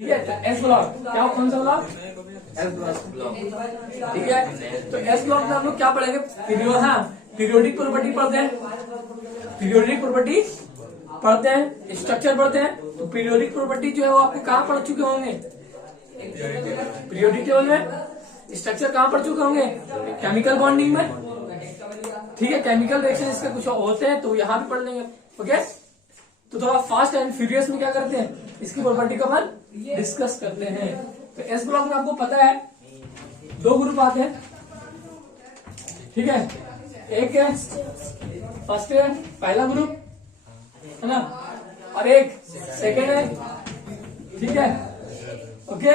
ठीक है। S block क्या, कौन सा ब्लॉक? S block. ठीक है, तो एस ब्लॉक में हम लोग क्या पढ़ेंगे? पीरियोडिक प्रॉपर्टी पढ़ते हैं, पीरियोडिक प्रॉपर्टी पढ़ते हैं, स्ट्रक्चर पढ़ते हैं। तो पीरियोडिक प्रॉपर्टी जो है वो आपको कहाँ पढ़ चुके होंगे? पीरियोडिक टेबल में। स्ट्रक्चर कहाँ पढ़ चुके होंगे? केमिकल बॉन्डिंग में। ठीक है, केमिकल रिएक्शन इसके कुछ होते हैं तो यहाँ भी पढ़ लेंगे। ओके, तो थोड़ा फास्ट एंड फ्यूरियस में क्या करते हैं, इसकी प्रॉपर्टी को हम डिस्कस करते हैं। तो एस ब्लॉक में आपको पता है दो ग्रुप आते हैं। ठीक है, एक है फर्स्ट है पहला ग्रुप है ना, और एक सेकेंड है। ठीक है, ओके।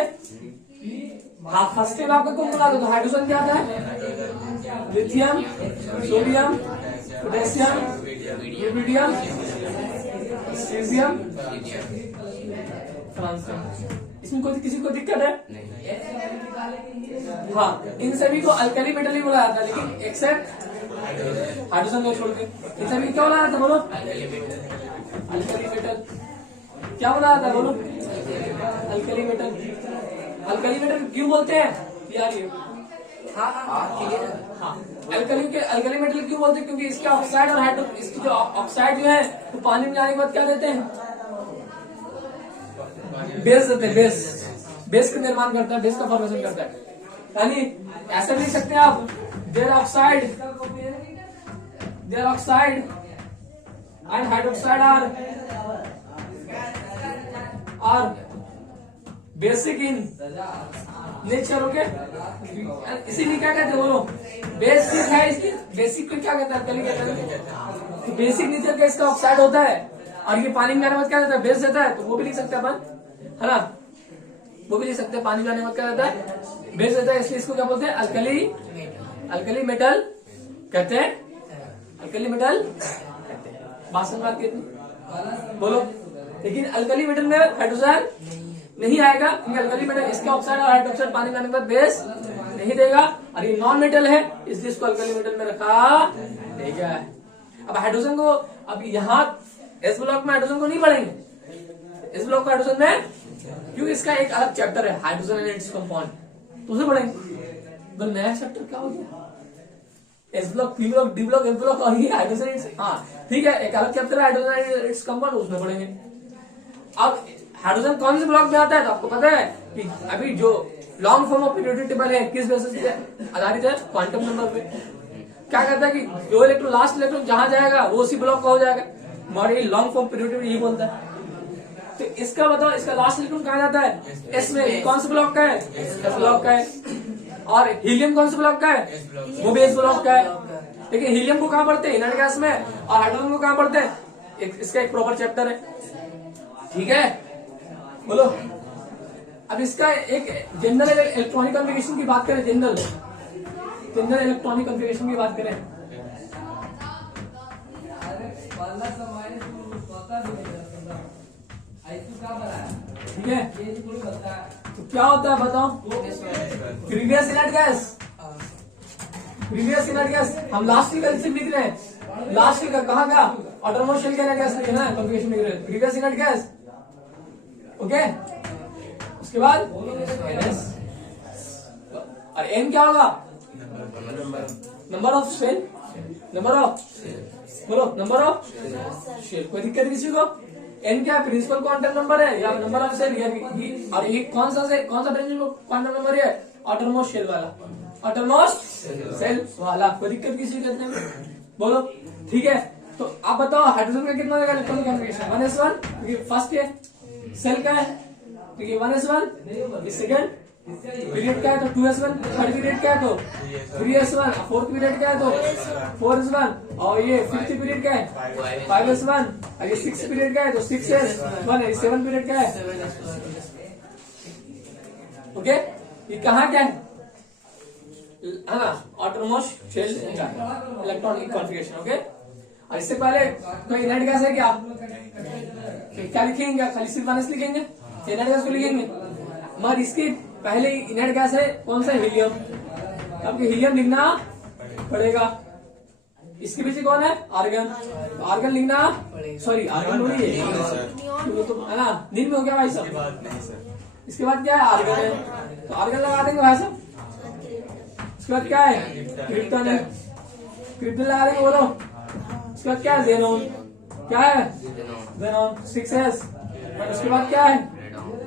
हाँ, फर्स्ट में आपका कौन बोला तो हाइड्रोजन क्या आता है? Lithium, sodium, potassium, rubidium, caesium, francium. इसमें कोई किसी को दिक्कत है? हाँ, इन सभी को अल्कली मेटल ही बोला जाता है, लेकिन एक्सेप्ट हाइड्रोजन को छोड़ के इन सभी क्या बोला जाता है? बोलो, अल्कली मेटल। क्या बोला जाता है? बोलो, अल्कली मेटल। अल्कली मेटल क्यों बोलते हैं यार? ये अल्कली मेटल क्यों बोलते हैं? क्योंकि इसके ऑक्साइड और हाइड्रो, इसकी जो ऑक्साइड जो है वो पानी में जाने के बाद क्या देते हैं? बेस देते हैं। बेस का निर्माण करता है, बेस का फॉर्मेशन करता है। यानी ऐसे लिख सकते हैं आप, their oxide and hydroxide are basic in nature. Okay, इसीलिए क्या कहते हैं? बोलो, बेसिक है इसकी। बेसिक को क्या कहता है? अल्कली कहता है। तो बेसिक नेचर का इसका ऑक्साइड होता है और ये पानी में जाने में क्या देता है? बेस देता है। तो वो भी लिख सकते हैं अपन, है ना, वो भी लिख सकते हैं। पानी में जाने में क्या देता है? बेस देता है। इसलिए इसको क्या बोलते हैं? अल्कली मेटल कहते हैं। अल्कली मेटल बात समझ में कितनी? बोलो, लेकिन अल्कली मेटल में हाइड्रोजन नहीं आएगा, क्योंकि अल्कली मेटल इसके ऑक्साइड और हाइड्रोक्साइड पानी में आने के बाद बेस नहीं देगा, और ये नॉन मेटल है इसलिए इसको अल्कली मेटल में रखा देगा। अब हाइड्रोजन को, अब यहाँ एस ब्लॉक में हाइड्रोजन को नहीं पढ़ेंगे। इस ब्लॉक हाइड्रोजन में क्योंकि इसका एक अलग चैप्टर है, हाइड्रोजन एंड इट्स कंपाउंड, तो उसे पढ़ेंगे। तो नया चैप्टर क्या हो गया? S block, P block, D block, F block और ये हाइड्रोजन। हाँ ठीक है, एक अलग चैप्टर है हाइड्रोजन एंड इट्स कंपाउंड, उसमें पढ़ेंगे। अब हाइड्रोजन कौन से ब्लॉक में आता है तो आपको पता है कि अभी जो long form of periodic table है किस बेसिस पे आधारित है? क्वांटम नंबर पे। क्या कहता है कि जो इलेक्ट्रॉन, लास्ट इलेक्ट्रॉन जहां जाएगा वो उसी ब्लॉक का हो जाएगा। हमारे लॉन्ग फॉर्म पीरियोडिक टेबल यही बोलता है। तो इसका बताओ, इसका लास्ट इलेक्ट्रॉन कहाँ जाता है? एस में। कौन से ब्लॉक का है? एस ब्लॉक का है। और हीलियम कौन से ब्लॉक का है? वो भी एस ब्लॉक का है। लेकिन हीलियम को कहाँ पढ़ते हैं? इनर्ट गैस में। और हाइड्रोजन को कहाँ पढ़ते हैं? इसका एक प्रॉपर चैप्टर है। ठीक है, बोलो। अब इसका एक जनरल इलेक्ट्रॉनिक कॉन्फ़िगरेशन की बात करें, जनरल इलेक्ट्रॉनिक कॉन्फ़िगरेशन की बात करें। ठीक है, तो क्या होता है बताओ? प्रीवियस इनर्ट गैस हम लास्ट का लिख रहे हैं। लास्ट का कहाँ का? ऑटोमोस्ट शेल का इनर्ट गैस लिखे ना, कॉन्फ़िगरेशन लिख रहे हैं प्रीवियस इनर्ट गैस। ओके, उसके बाद NS और N क्या होगा? नंबर ऑफ शेल, बोलो, नंबर ऑफ शेल। कोई दिक्कत किसी को? N क्या है? प्रिंसिपल क्वांटम नंबर है या नंबर ऑफ शेल? और ये कौन सा प्रिंसिपल क्वांटम नंबर है? ऑटोमोस्ट शेल वाला, ऑटोमोस्ट शेल वाला। कोई दिक्कत किसी को कहते हैं? बोलो, ठीक है। तो आप बताओ हाइड्रोजन का कितना होगा इलेक्ट्रॉनिक कॉन्फ़िगरेशन? 1s1, क्योंकि फर्स्ट है सेल का है, क्योंकि 1s1। सेकंड पीरियड क्या है तो 2s1, थर्ड पीरियड क्या है तो 3s1, फोर्थ पीरियड क्या है तो 4s1, और ये फिफ्थ पीरियड क्या है 5s1, और ये सिक्स पीरियड क्या है तो 6s1, ये सेवन पीरियड क्या है। ओके, ये कहाँ क्या है? Outermost shell electronic configuration. Okay, और इससे पहले कोई इनर्ट गैस है क्या? क्या लिखेंगे? खाली सिर्फ 1s लिखेंगे, इनर्ट गैस को लिखेंगे। मगर इसके पहले इनर्ट गैस है कौन सा? हीलियम। अब हीलियम लिखना पड़ेगा। इसके पीछे कौन है? आर्गन। आर्गन लिखना, सॉरी आर्गन थोड़ी है, तो है ना, दिन में हो गया भाई सब। इसके बाद क्या है, आर्गन है, तो आर्गन लगा देंगे भाई साहब। इसके बाद क्या है, क्रिप्टन है, क्रिप्टन लगा देंगे बोलो। इसके बाद क्या है, जेनोन, क्या है जेनोन 6s। और उसके बाद क्या है,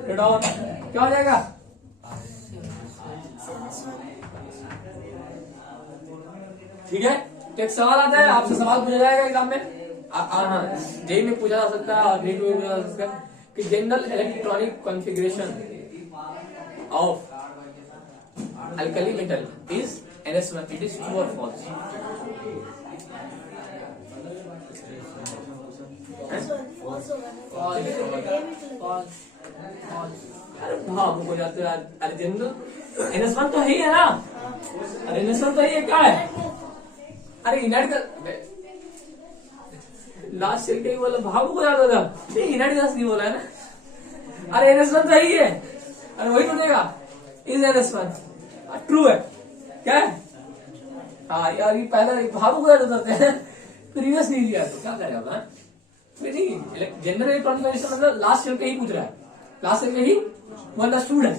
रेडॉन, क्या हो जाएगा, ठीक है। तो एक सवाल आता है, आपसे सवाल पूछा जाएगा एग्जाम में, जेई में पूछा जा सकता है और नीट में पूछा जा सकता है कि general electronic configuration of alkali metal is NS1, it is true और फॉल्स। हाँ हो जाते हैं। अरे जनरल NS1 तो ही है ना, अरे NS1 तो ही है, क्या है, अरे इनर्ट लास्ट सेल का ही बोला, भाव को याद होगा, इनर्ट गैस नहीं बोला है ना, अरे NS1 तो ही है, अरे वही तो देगा, इज NS1 ट्रू है, क्या है, हाँ यार ये पहला भाव को याद होते हैं, प्रीवियस नहीं लिया तो क्या करेगा ना, नहीं जनरल इलेक्ट्रॉनिक मतलब लास्ट सेल का ही पूछ रहा है, लास्ट सेल का ही वो अंडरस्टूड है।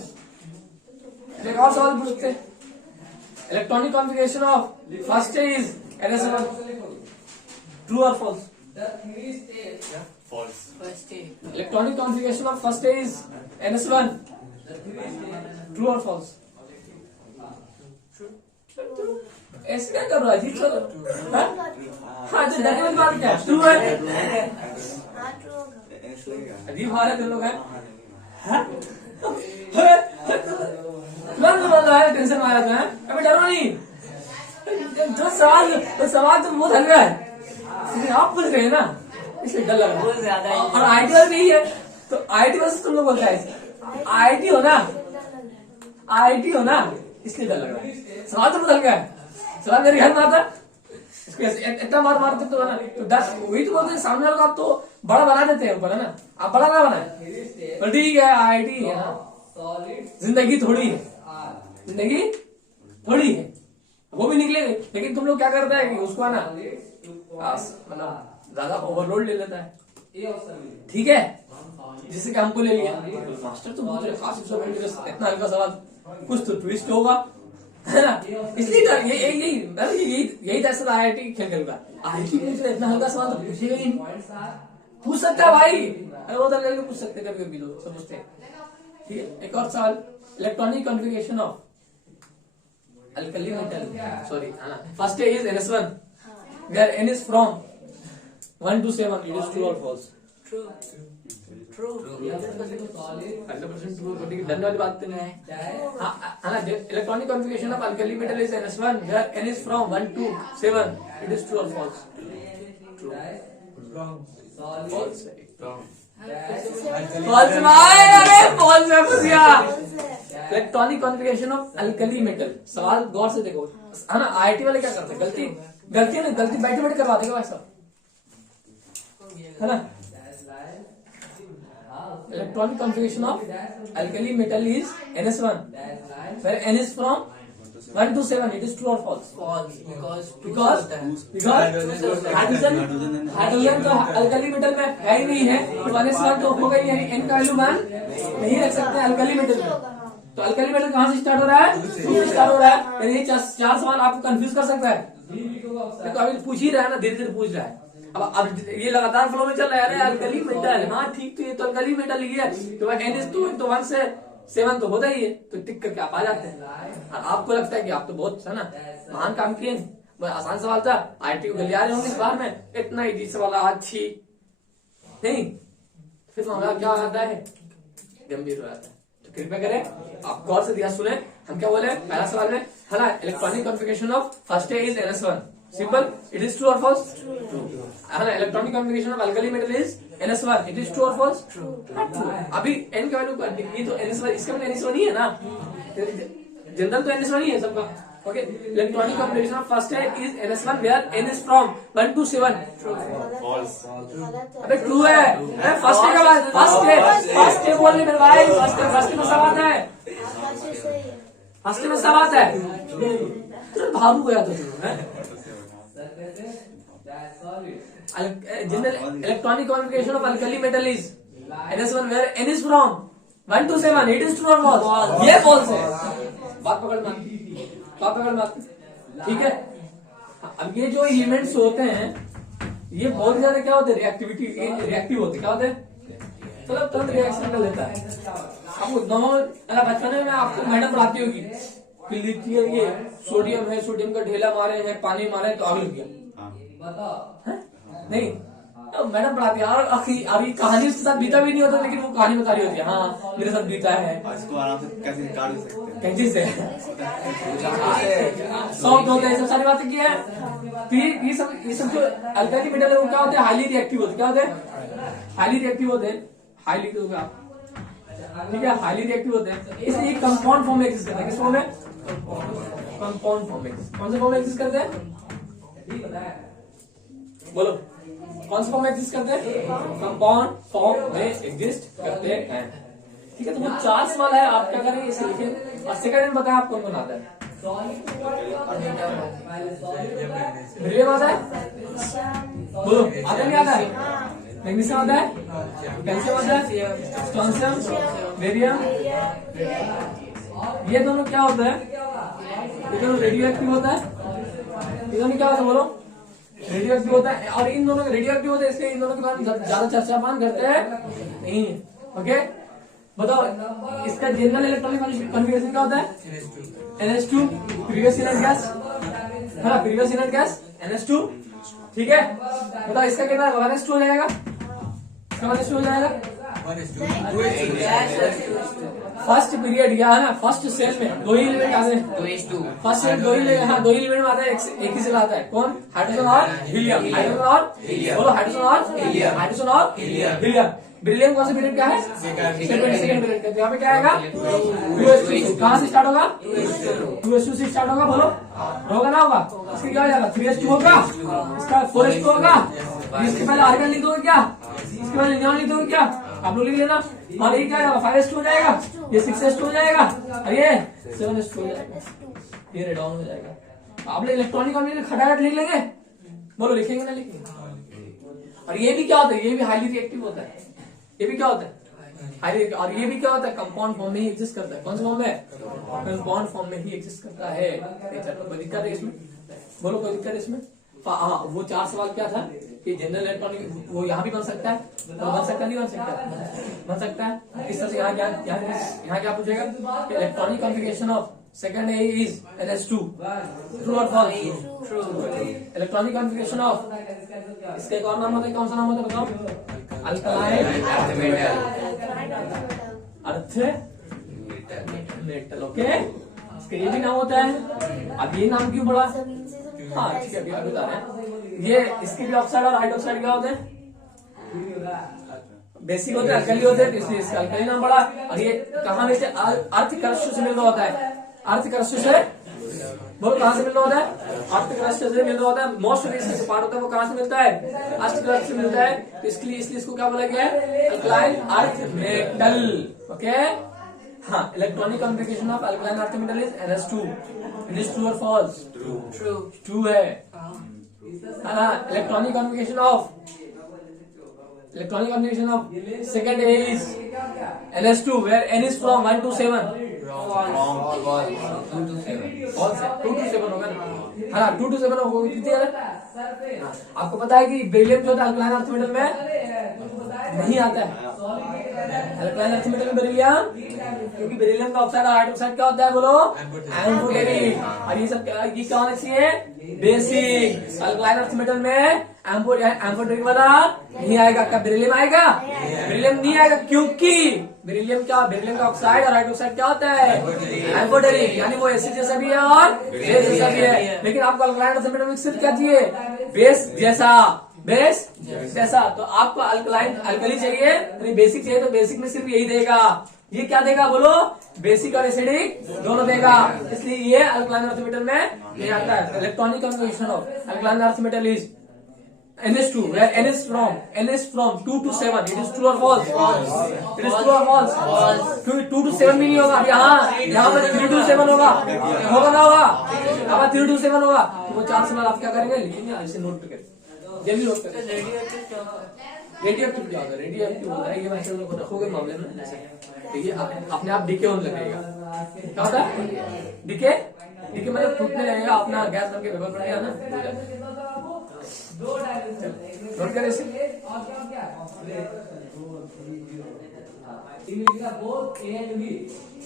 एक और सवाल पूछते हैं, electronic configuration of first is NS1, true और false, False. Electronic configuration of first is NS1, true और फॉल्स, ऐसे क्या कर रहा है जी, चलो हाँ जो डरने वाली बात क्या है, ट्रू है, अजीब हाल है तुम लोग है, टेंशन मारा था, अभी डरो नहीं, जो सवाल तो बहुत हल्का है, आप पूछ रहे हैं ना इसलिए डर लग रहा है, और IIT वाला नहीं है तो IIT वर्सेस तुम लोग बोलता है, IIT हो ना इसलिए डर लग रहा है, सवाल तो बहुत हल्का है, सवाल मेरे घर में आता इसको इतना मार मारते तो ना, तो दस वही तो बोलते हैं, सामने वाला आप तो बड़ा बना देते हैं ऊपर है ना, आप बड़ा ना बनाए, तो ठीक है IIT है ना, जिंदगी थोड़ी है, जिंदगी थोड़ी है, वो भी निकलेंगे, लेकिन तुम लोग क्या करते हैं कि उसको है ना मतलब ज्यादा ओवरलोड ले लेता है, ठीक है, जिससे कि हमको ले लिया, मास्टर तो पूछ रहे इतना हल्का सवाल, कुछ तो ट्विस्ट होगा है ना, इसलिए यही दरअसल IIT खेल खेलता है, IIT पूछ रहे इतना हल्का सवाल तो पूछेगा ही नहीं, पूछ सकता है भाई, अरे वो तो पूछ सकते कभी कभी लोग समझते हैं, ठीक है। एक और सवाल, electronic configuration of alkali metal, sorry first is NS1 where N is from 1 to 7, it is true or false, True. 100% true, डरने वाली बात नहीं है, हाँ ना, electronic configuration of alkali metal is NS1 where N is from 1 to 7, it is true or false, true, false, false भाई, अरे false है भैया, electronic configuration of alkali metal, सवाल गौर से देखो है ना, IIT वाले क्या करते हैं, गलती बैठे बैठे करवा देगा वैसा है ना, electronic configuration of alkali metal is NS1 where N is from 1 to 7, it is true or false, because hydrogen तो अल्कली मेटल में है ही नहीं है, तो 1s1 तो हो गई, यानी N का वैल्यू मान नहीं रख सकते अल्कली मेटल में, तो अल्कली मेटल कहाँ से स्टार्ट हो रहा है, स्टार्ट हो रहा है, यानी ये चार सवाल आपको कंफ्यूज कर सकता है, तो अभी पूछ ही रहा है ना, धीरे धीरे पूछ रहा है, अब ये लगातार फ्लो में चल रहा है, अल्कली मेटल, हाँ ठीक, तो ये तो अल्कली मेटल ही है, तो NS2 तो 1 से 7 तो होता ही है, तो टिक करके आप आ जाते हैं, और आपको लगता है कि आप तो बहुत है ना महान काम किए, आसान सवाल था, IIT को गलिया रहे होंगे इस बार में, इतना इजी सवाल अच्छी नहीं, फिर मामला क्या आता है, गंभीर हो जाता है, तो कृपया करें आप गौर से ध्यान सुने, हम क्या बोले पहला सवाल में है ना, electronic configuration of first is NS1, simple, it is true और फॉल्स, ट्रू है ना, electronic configuration of alkali metal is NS1, it is true और फॉल्स, ट्रू, अभी N का वैल्यू ये तो NS1, इसका मतलब NS1 ही है ना, जनरल तो NS1 ही है सबका, okay, electronic configuration of first is NS1 where N is from 1 to 7, False. अबे ट्रू है, अरे फर्स्ट का बाद फर्स्ट बोलने मेरे भाई, फर्स्ट में सब आता है, फर्स्ट में सब आता है, भावुक हो जाता है, general electronic configuration of alkali metal is NS1 where N is from 1 to 7 it is true और फॉल्स, ये फॉल्स है। बात पकड़ मत, ठीक है। अब ये जो इवेंट्स होते हैं ये बहुत ज्यादा क्या होते हैं, रिएक्टिव होते, क्या होते हैं, मतलब तुरंत रिएक्शन कर लेता है। आपको बचपन में आपको मैडम पढ़ाती होगी कि लिथियम, ये सोडियम है, सोडियम का ढेला मारे हैं, पानी मारे तो आग लग गया, नहीं तो मैडम पढ़ाती है। और अभी कहानी उसके साथ बीता भी नहीं होता, लेकिन वो कहानी बता रही होती है, हाँ मेरे साथ बीता है, इसको आराम से कैसे निकाल सकते हैं, कैंची से सॉफ्ट होता है, सब सारी बातें की है। फिर ये सब जो अल्काइल मेटल है वो क्या होते हैं, हाईली रिएक्टिव होते, क्या होते हैं, हाईली रिएक्टिव होते हैं, हाईली तो होगा, ठीक है, हाईली रिएक्टिव होते हैं, इसलिए कंपाउंड फॉर्म में एग्जिस्ट करते हैं। किस फॉर्म में, कंपाउंड फॉर्म में। कौन से फॉर्म में एग्जिस्ट करते हैं, बोलो, कौन से फॉर्म में एग्जिस्ट करते हैं, कंपाउंड फॉर्म में एग्जिस्ट करते हैं, ठीक है। तो वो 4 सवाल है, आप क्या करेंगे इसे लिखें और सेकंड में बताएं आप कौन कौन आता है। बेरिलियम आता है, बोलो आता नहीं आता है, मैग्नीशियम आता है, कैल्शियम आता है, स्ट्रोंशियम, बेरियम, ये दोनों क्या होता है, ये दोनों रेडियो एक्टिव होता है, ये दोनों क्या होता है, बोलो रेडियो एक्टिव होता है। और इन दोनों रेडियो एक्टिव होता है, इसलिए इन दोनों के बारे में ज्यादा चर्चा पान करते हैं नहीं, ओके। बताओ इसका जनरल इलेक्ट्रॉनिक कॉन्फ़िगरेशन क्या होता है, NH2, प्रीवियस इनर्ट गैस, है ना, प्रीवियस इनर्ट गैस NH2, ठीक है। बताओ इसका कितना 1s2 हो जाएगा, इसका 1s2 हो जाएगा, फर्स्ट पीरियड या है ना, फर्स्ट सेल में 2 ही एलिमेंट आते हैं, फर्स्ट सेल 2 ही, हाँ 2 ही एलिमेंट में आता है, एक ही सेल आता है, कौन, हाइड्रोजन और हीलियम, हाइड्रोजन और हीलियम, बोलो हाइड्रोजन और हीलियम, हाइड्रोजन और हीलियम। बेरिलियम कौन सा पीरियड क्या है, सेकंड पीरियड का, तो यहाँ पे क्या आएगा 2s2, कहाँ से स्टार्ट होगा, 2s2 से स्टार्ट होगा, बोलो होगा ना, होगा, इसका क्या हो जाएगा 3s2 होगा, इसका 4s2 होगा, इसके पहले आर्गन लिख दोगे क्या, इसके पहले नियॉन लिख दोगे क्या, आप लोग लिख लेना, और ये क्या होगा 5s2 हो जाएगा, ये 6s2 हो जाएगा, और ये 7s2 हो जाएगा, ये रेडॉन हो जाएगा। आप लोग इलेक्ट्रॉनिक कॉम्बिनेशन खटाखट लिख लेंगे, बोलो लिखेंगे ना, लिखेंगे। और ये भी क्या होता है, ये भी हाईली रिएक्टिव होता है, ये भी क्या होता है हाईली, और ये भी क्या होता है, कंपाउंड फॉर्म में ही एग्जिस्ट करता है। कौन से फॉर्म में, कंपाउंड फॉर्म में ही एग्जिस्ट करता है। कोई दिक्कत है इसमें, बोलो कोई दिक्कत है इसमें। हाँ वो 4 सवाल क्या था कि जनरल इलेक्ट्रॉनिक वो यहाँ भी बन सकता है, तो बन सकता नहीं बन सकता, बन सकता है। इस तरह से यहाँ क्या पूछेगा, electronic configuration of second A is NH2, true और false, true. Electronic configuration of, इसका एक और नाम होता है, कौन सा नाम होता है बताओ, अल्कलाइन अर्थ मेटल, ओके। इसका ये भी नाम होता है। अब ये नाम क्यों पड़ा, हाँ ठीक है, अभी बता रहे हैं। ये इसके भी ऑक्साइड और हाइड्रोक्साइड क्या होते हैं, बेसिक होते हैं, अल्कली होते हैं, इसलिए इसका अल्कली नाम पड़ा। और ये कहाँ में से, अर्थ क्रस्ट से मिल रहा होता है, अर्थ क्रस्ट से, बोलो कहाँ से मिल रहा होता है, अर्थ क्रस्ट से मिल रहा होता है। मोस्ट ऑफ इसका जो पार्ट होता है वो कहाँ से मिलता है, अर्थ क्रस्ट से मिलता है, तो इसके लिए इसको क्या बोला गया है, अल्कलाइन अर्थ मेटल, ओके। हाँ, electronic configuration of alkaline earth metal is NH2, it is true और फॉल्स, ट्रू है। Electronic configuration of second A is NH2 where N is from 1 to 7, false है, 2 to 7 होगा ना, हाँ 2 to 7 होगा, कितनी है। आपको पता है कि बेरिलियम जो होता है अल्कलाइन अर्थ मेटल में नहीं आता है, अल्कलाइन अर्थ मेटल में बेरिलियम, क्योंकि बेरिलियम का ऑक्साइड और हाइड्रोक्साइड क्या होता है, बोलो एम्फोटेरिक। और ये सब ये क्या होना चाहिए, बेसिक। अल्कलाइन अर्थ मेटल में एम्फोटेरिक वाला नहीं आएगा, क्या बेरिलियम आएगा, बेरिलियम नहीं आएगा, क्योंकि बेरिलियम का ऑक्साइड और हाइड्रोक्साइड क्या होता है, एम्फोटेरिक, यानी वो एसिड जैसा भी है और बेस जैसा भी है। लेकिन आपको अल्कलाइन अर्थ मेटल में सिर्फ क्या चाहिए, बेस जैसा। तो आपको अल्कली चाहिए, बेसिक चाहिए, तो बेसिक में सिर्फ यही देगा। ये क्या देगा, बोलो बेसिक और एसिडिक दोनों देगा, इसलिए ये अल्कलाइन अर्थ मेटल में नहीं आता है। Electronic configuration of alkaline earth metal is NH2 where N is from 2 to 7, it is true or false, it is true or false, 2 to 7 भी नहीं होगा, यहाँ पर 3 to 7 होगा ना, होगा अब 3 to 7 होगा। वो 4 सवाल आप क्या करेंगे, लिखेंगे, ऐसे नोट पे करें, जल्दी नोट करें। रेडियो एक्टिव क्या होता है? रेडियो एक्टिव होता है, ये वैसे लोग रखोगे मामले में देखिए अपने आप डीके होने लगेगा। क्या होता है डीके? डीके मतलब फूटने लगेगा, अपना गैस बन के वेपर बढ़ेगा ना। नोट करें इसे।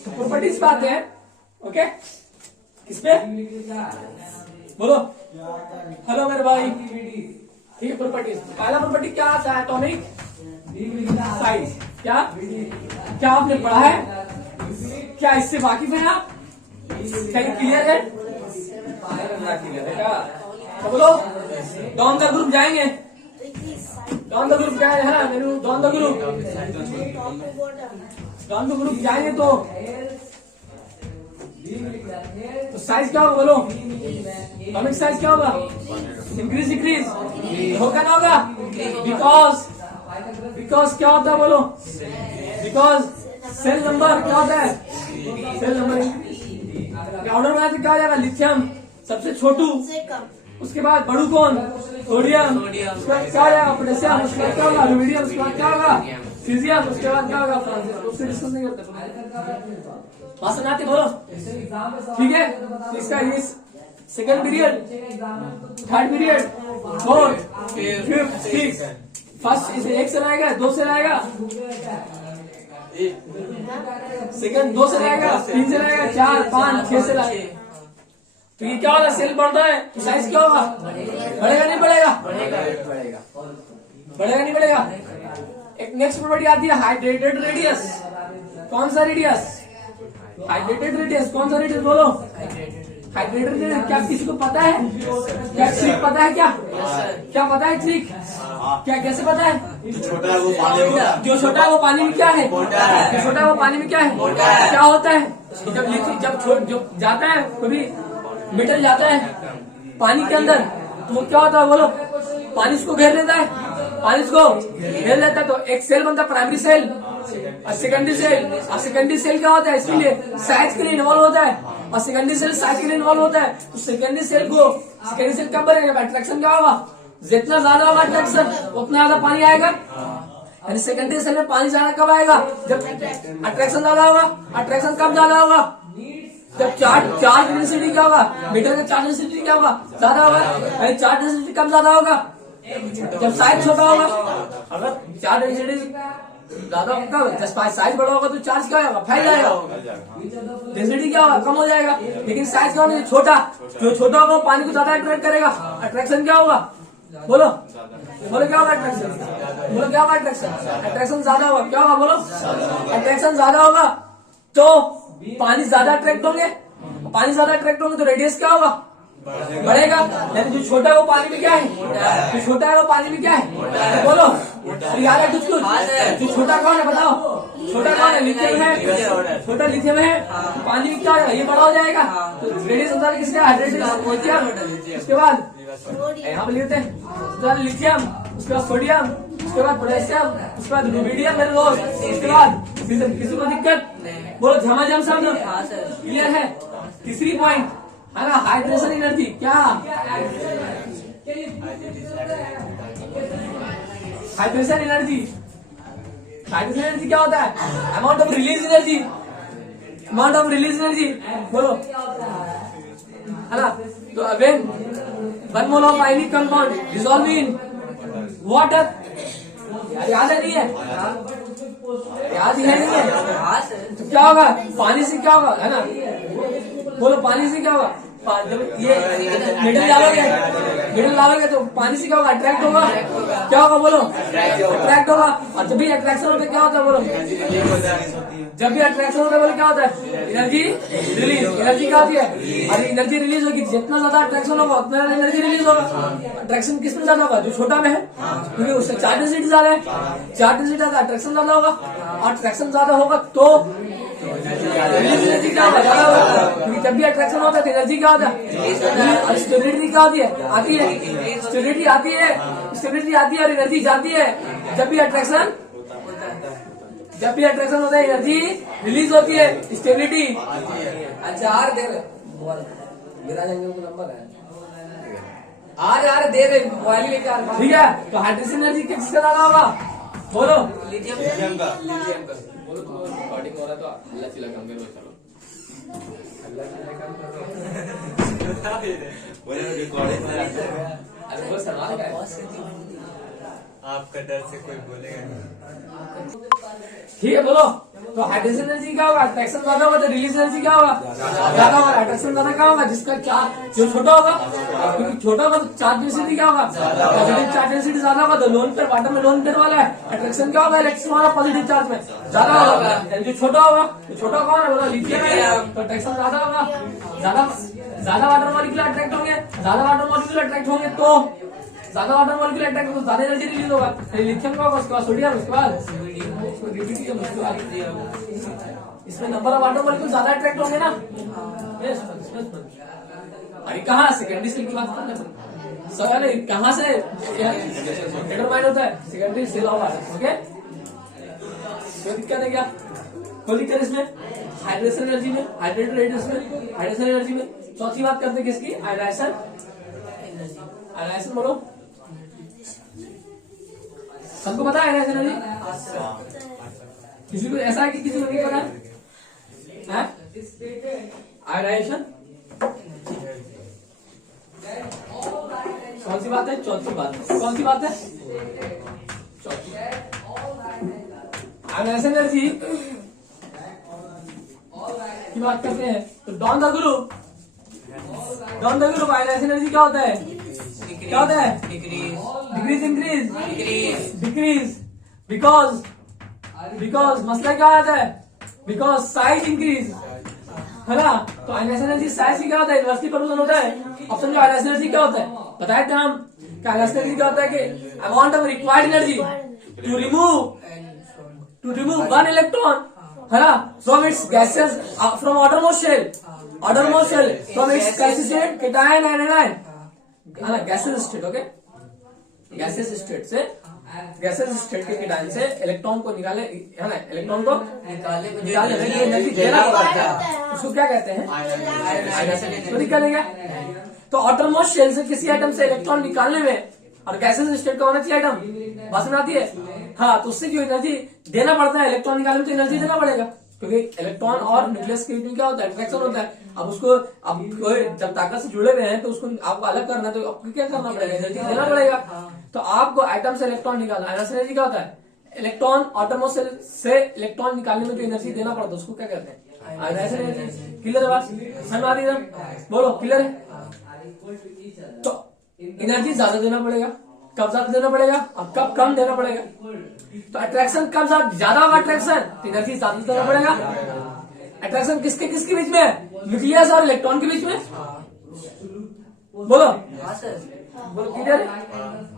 तो प्रॉपर्टीज पे आते हैं। ओके, किस पे बोलो? हेलो मेरे भाई, ठीक है। प्रॉपर्टीज, पहला प्रॉपर्टी क्या आता है? Atomic size. क्या क्या आपने पढ़ा है? क्या इससे वाकिफ है आप? क्या ये क्लियर है? क्लियर है क्या? तो बोलो डॉन द ग्रुप जाएंगे। डॉन द ग्रुप क्या है ना मेरू? Down the group, down the group जाएंगे तो साइज क्या होगा बोलो? एटॉमिक साइज क्या होगा? इंक्रीज डिक्रीज होगा ना होगा? बिकॉज क्या होता है बोलो? बिकॉज सेल नंबर क्या होता है? सेल नंबर ऑर्डर में क्या हो जाएगा? लिथियम सबसे छोटू, उसके बाद बड़ू कौन? सोडियम, उसके बाद क्या हो जाएगा? पोटेशियम, उसके बाद क्या होगा? एल्यूमिनियम, उसके बाद क्या होगा? सीजियम, उसके बाद क्या होगा? फ्रांसिस। उससे डिस्कस नहीं करते, बात समझाते बोलो, ठीक है। तो इसका ये second period, third period, fourth, fifth, six. First इसे 1 से लाएगा, 2 से लाएगा, सेकंड 2 से लाएगा, 3 से लाएगा, 4, 5, 6 से लाएगा। तो ये क्या होगा? सेल बढ़ता है तो साइज क्या होगा? बढ़ेगा नहीं बढ़ेगा? बढ़ेगा नहीं बढ़ेगा? एक नेक्स्ट प्रॉपर्टी आती है हाइड्रेटेड रेडियस। कौन सा रेडियस? Hydrated radius. कौन सा रेडियस बोलो? Hydrated radius. क्या किसी को पता है? क्या ट्रिक पता है? क्या क्या पता है ट्रिक? क्या कैसे पता है? जो छोटा है वो पानी में, जो छोटा है वो पानी में क्या है? जो छोटा है वो पानी में क्या है? क्या होता है? जब जाता है कभी मेटल जाता है पानी के अंदर तो वो क्या होता है बोलो? पानी इसको घेर लेता है, पानी इसको घेर लेता है तो एक सेल बनता है, प्राइमरी सेल और सेकेंडरी सेल। और सेकेंडरी सेल क्या होता है? इसलिए साइज के लिए इन्वॉल्व होता है, और सेकेंडरी सेल साइज के लिए इन्वॉल्व होता है। तो सेकेंडरी सेल कब बनेगा? अट्रैक्शन क्या होगा? जितना ज्यादा होगा अट्रैक्शन उतना ज्यादा पानी आएगा। यानी सेकेंडरी सेल में पानी ज्यादा कब आएगा? जब अट्रैक्शन ज्यादा होगा। अट्रैक्शन कब ज्यादा होगा? जब चार्ज डेंसिटी क्या होगा? मीटर का चार्ज डेंसिटी क्या होगा? ज्यादा होगा। यानी चार्ज डेंसिटी कब ज्यादा होगा? जब साइज छोटा होगा। अगर चार्ज डेंसिटी ज्यादा होगा जब साइज बड़ा होगा तो चार्ज क्या होगा? फैल जाएगा, डेंसिटी क्या होगा? कम हो जाएगा। लेकिन साइज क्या होगा? छोटा, जो छोटा होगा वो पानी को ज्यादा अट्रैक्ट करेगा। अट्रैक्शन क्या होगा बोलो? बोलो क्या होगा अट्रैक्शन? बोलो क्या होगा अट्रैक्शन? अट्रैक्शन ज्यादा होगा। क्या होगा बोलो? अट्रैक्शन ज्यादा होगा तो पानी ज्यादा अट्रैक्ट होंगे, पानी ज्यादा अट्रैक्ट होंगे तो रेडियस क्या होगा? बढ़ेगा। यानी जो छोटा है वो पानी में क्या है? जो छोटा है वो पानी में क्या है? बोलो याद है कुछ कुछ? जो छोटा कौन है बताओ? छोटा कौन है? लिथियम है। छोटा लिथियम है, पानी में क्या होगा? ये बड़ा हो जाएगा तो रेडियस होता है किसका? हाइड्रोजन। उसके बाद यहाँ पे लिखते हैं, उसके बाद लिथियम, उसके बाद सोडियम, उसके बाद पोटेशियम, उसके बाद रूबिडियम मेरे दोस्त। उसके बाद किसी को दिक्कत बोलो? झमाझम सब लोग क्लियर है? तीसरी पॉइंट है ना हाइड्रेशन एनर्जी। क्या हाइड्रेशन एनर्जी? हाइड्रेशन एनर्जी क्या होता है? Amount of release energy. Amount of release energy बोलो है ना। तो when 1 mole of ionic compound dissolve in water, याद है नहीं है? याद ही है नहीं है? तो क्या होगा? पानी से क्या होगा है ना? बोलो पानी से क्या होगा? जब ये मिडल डालोगे तो पानी से क्या होगा? अट्रैक्ट होगा। क्या होगा बोलो? अट्रैक्ट होगा। और जब भी अट्रैक्शन होता है क्या होता है बोलो? जब भी अट्रैक्शन होता है बोलो क्या होता है? Energy release. एनर्जी क्या होती है? और एनर्जी रिलीज होगी, जितना ज्यादा अट्रैक्शन होगा उतना ज्यादा एनर्जी रिलीज होगा। अट्रैक्शन किस में ज्यादा होगा? जो छोटा में है, क्योंकि उससे चार्ज डेंसिटी ज्यादा है। चार्ज डेंसिटी ज्यादा, अट्रैक्शन ज्यादा होगा। अट्रैक्शन ज्यादा होगा तो एनर्जी क्या होगा? ज्यादा होगा। क्योंकि जब भी अट्रैक्शन होता है तो एनर्जी क्या होता है? और स्टेबिलिटी क्या होती है? आती है। स्टेबिलिटी आती है, स्टेबिलिटी आती है और एनर्जी जाती है। जब भी अट्रैक्शन होता है एनर्जी रिलीज होती है, स्टेबिलिटी। अच्छा मेरा नंबर है अरे दे दे मोबाइल लेके आ रहा। ठीक है, तो हाइड्रोजन एनर्जी किसका ज्यादा होगा? बोलो। लिथियम का। बोलो तो रिकॉर्डिंग हो रहा है तो हल्ला चिल्ला कम करो। चलो बोले रिकॉर्डिंग में रहता है। अरे वो सवाल का है। आपका डर से कोई बोलेगा नहीं। ठीक है, बोलो। तो हाइड्रोजन एनर्जी क्या होगा? अट्रैक्शन ज्यादा होगा तो रिलीज एनर्जी क्या होगा? ज्यादा होगा। अट्रैक्शन ज्यादा क्या होगा? जिसका चार्ज जो छोटा होगा, क्योंकि छोटा होगा तो चार्ज डेंसिटी क्या होगा? पॉजिटिव चार्ज डेंसिटी ज्यादा होगा। तो लोन पेयर वाटर में लोन पेयर वाला है, अट्रैक्शन क्या होगा? इलेक्ट्रॉन वाला पॉजिटिव चार्ज में ज्यादा होगा। जो छोटा होगा, तो छोटा कौन है? बोला लिथियम है, तो अट्रैक्शन ज्यादा होगा। ज्यादा वाटर मॉलिक्यूल अट्रैक्ट होंगे, ज्यादा वाटर मॉलिक्यूल अट्रैक्ट होंगे तो ज्यादा वाटर मॉलिक्यूल अट्रैक्ट होगा तो ज्यादा एनर्जी रिलीज होगा। लिथियम का होगा, उसके बाद सोडियम, उसके बाद इसमें नंबर ऑफ वाटर मॉलिक्यूल ज्यादा अट्रैक्ट होंगे ना। अरे कहाँ सेकेंडरी सेल की बात करने पर सवाल है, कहाँ से डिटरमाइन होता है? Secondary shell of atom. Okay, कोई दिक्कत है क्या? कोई दिक्कत इसमें? हाइड्रोजन एनर्जी में, हाइड्रेटेड रेडियस में, हाइड्रोजन एनर्जी में। चौथी बात करते हैं किसकी? आयनाइजेशन। आयनाइजेशन बोलो, सबको पता है आयनाइजेशन एनर्जी? किसी को ऐसा है कि किसी को नहीं पता है? आयनाइजेशन कौन सी बात है? चौथी बात। कौन सी बात है? चौथी। आयनाइजेशन एनर्जी की बात करते हैं तो down the group ionization energy क्या होता है? क्या होता है? Decrease, increase, decrease. बिकॉज मसला क्या आता है? बिकॉज साइज इंक्रीज, है ना। तो आयनाइजेशन एनर्जी साइज की क्या होता है? इन्वर्सली प्रोपोर्शनल होता है। ऑप्शन जो आयनाइजेशन एनर्जी क्या होता है बताए थे हम? आयनाइजेशन एनर्जी क्या होता है कि amount of required energy to remove one electron, है ना, from its gaseous, from outermost shell from its gaseous state, cation and anion, है ना, gaseous state. Okay, gaseous state से, गैसेस स्टेट के केटायन से इलेक्ट्रॉन को निकाले, है ना, इलेक्ट्रॉन को निकालने में ये एनर्जी देना पड़ता है। उसको क्या कहते हैं? आयनाइजेशन। तो निकालेगा तो outermost shell से किसी आइटम से इलेक्ट्रॉन निकालने में, और गैसेस स्टेट का होना चाहिए आइटम, बात में आती है। हाँ, तो उससे जो एनर्जी देना पड़ता है इलेक्ट्रॉन निकालने में, तो एनर्जी देना पड़ेगा, क्योंकि इलेक्ट्रॉन और न्यूक्लियस के बीच में क्या होता है? अट्रैक्शन होता है। अब उसको, अब कोई जब ताकत से जुड़े हुए हैं तो उसको आपको अलग करना है, तो आपको क्या करना पड़ेगा? एनर्जी देना पड़ेगा। तो आपको आइटम से इलेक्ट्रॉन निकालना, आयनाइजेशन एनर्जी क्या होता है? इलेक्ट्रॉन outermost से इलेक्ट्रॉन निकालने में जो एनर्जी देना पड़ता है उसको क्या कहते हैं? Ionization energy. क्लियर है बात? समझ आ रही है? बोलो, क्लियर है? तो एनर्जी ज्यादा देना पड़ेगा, कब ज्यादा देना पड़ेगा और कब कम देना पड़ेगा? तो अट्रैक्शन कब ज्यादा होगा? अट्रैक्शन तो एनर्जी ज्यादा देना पड़ेगा। अट्रैक्शन किसके किसके बीच में? न्यूक्लियस और इलेक्ट्रॉन के बीच में। बोलो, बोलो, क्लियर है?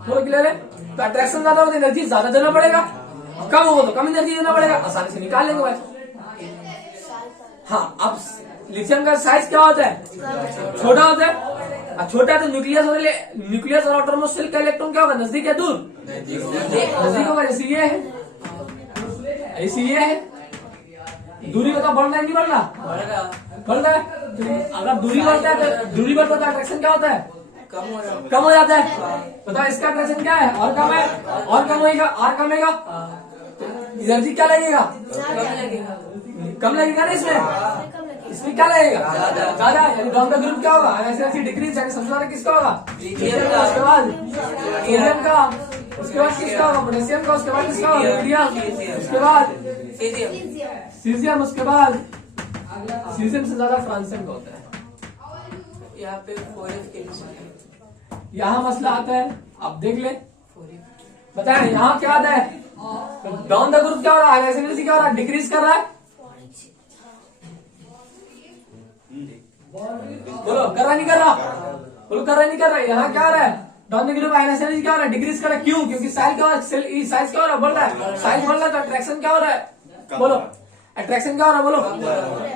बोलो, क्लियर है? तो अट्रैक्शन ज्यादा होगा तो एनर्जी ज्यादा देना पड़ेगा, कम होगा तो कम एनर्जी देना पड़ेगा, आसानी से निकाल लेंगे भाई। हाँ, अब लिथियम का साइज क्या होता है? छोटा होता है। छोटा तो न्यूक्लियस और outermost shell का इलेक्ट्रॉन क्या होगा? नजदीक या दूर? नजदीक होगा। इसीलिए है दूरी का बढ़ रहा है, नहीं बढ़ रहा? बढ़ रहा है। अगर दूरी बढ़ता है तो दूरी बढ़ता है अट्रैक्शन क्या होता है? कम हो जाता है। बताओ इसका अट्रैक्शन क्या है? और कम है, और कम होगा, और कमेगा, एनर्जी क्या लगेगा? कम लगेगा ना इसमें क्या लगेगा? ज्यादा। यानी डाउन का ग्रुप क्या होगा? ऐसे डिक्रीज, यानी सबसे ज्यादा किसका होगा? उसके बाद हीलियम का, उसके बाद किसका होगा? पोटेशियम का, उसके बाद किसका होगा? मीडियम, उसके बाद सीजियम, उसके बाद सीजियम से ज्यादा फ्रांसियम का होता है। यहाँ पे यहाँ मसला आता है, आप देख ले, बताए यहाँ क्या आता है? डाउन द ग्रुप क्या हो रहा है? आयनाइजेशन क्या हो रहा है? डिक्रीज कर रहा है। बोलो, कर रहा नहीं कर रहा? बोलो, कर रहा नहीं कर रहा? यहाँ क्या हो रहा है? डाउन द ग्रुप आयनाइजेशन क्या हो रहा है? डिक्रीज कर रहा है। क्यों? क्योंकि साइज क्या हो रहा है? साइज क्या हो रहा है? बढ़ रहा है। साइज बढ़ रहा है तो अट्रैक्शन क्या हो रहा है? बोलो, अट्रैक्शन क्या हो रहा है? बोलो,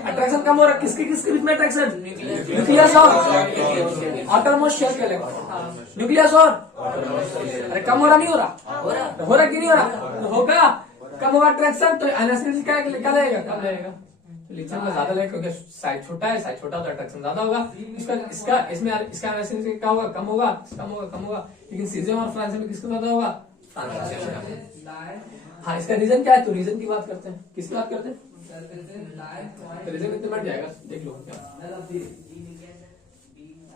अट्रैक्शन कम हो रहा है। किसके किसके बीच में अट्रैक्शन? न्यूक्लियस और outermost shell के इलेक्ट्रॉन, न्यूक्लियस और, अरे कम हो रहा नहीं हो रहा? हो रहा कि नहीं हो रहा? तो होगा, कम होगा अट्रैक्शन तो आयनाइजेशन क्या लगेगा? कम लगेगा। लिथियम का ज्यादा लगेगा क्योंकि साइज छोटा है, साइज छोटा तो अट्रैक्शन ज्यादा होगा। इसका इसमें इसका एनर्जी क्या होगा, कम होगा, कम होगा। लेकिन सीजियम और फ्रांसियम में किसका ज्यादा होगा, फ्रांसियम का। हाँ, इसका रीजन क्या है, तो रीजन की बात करते हैं। किसकी बात करते हैं, तो रीजन कितने मिनट जाएगा देख लो।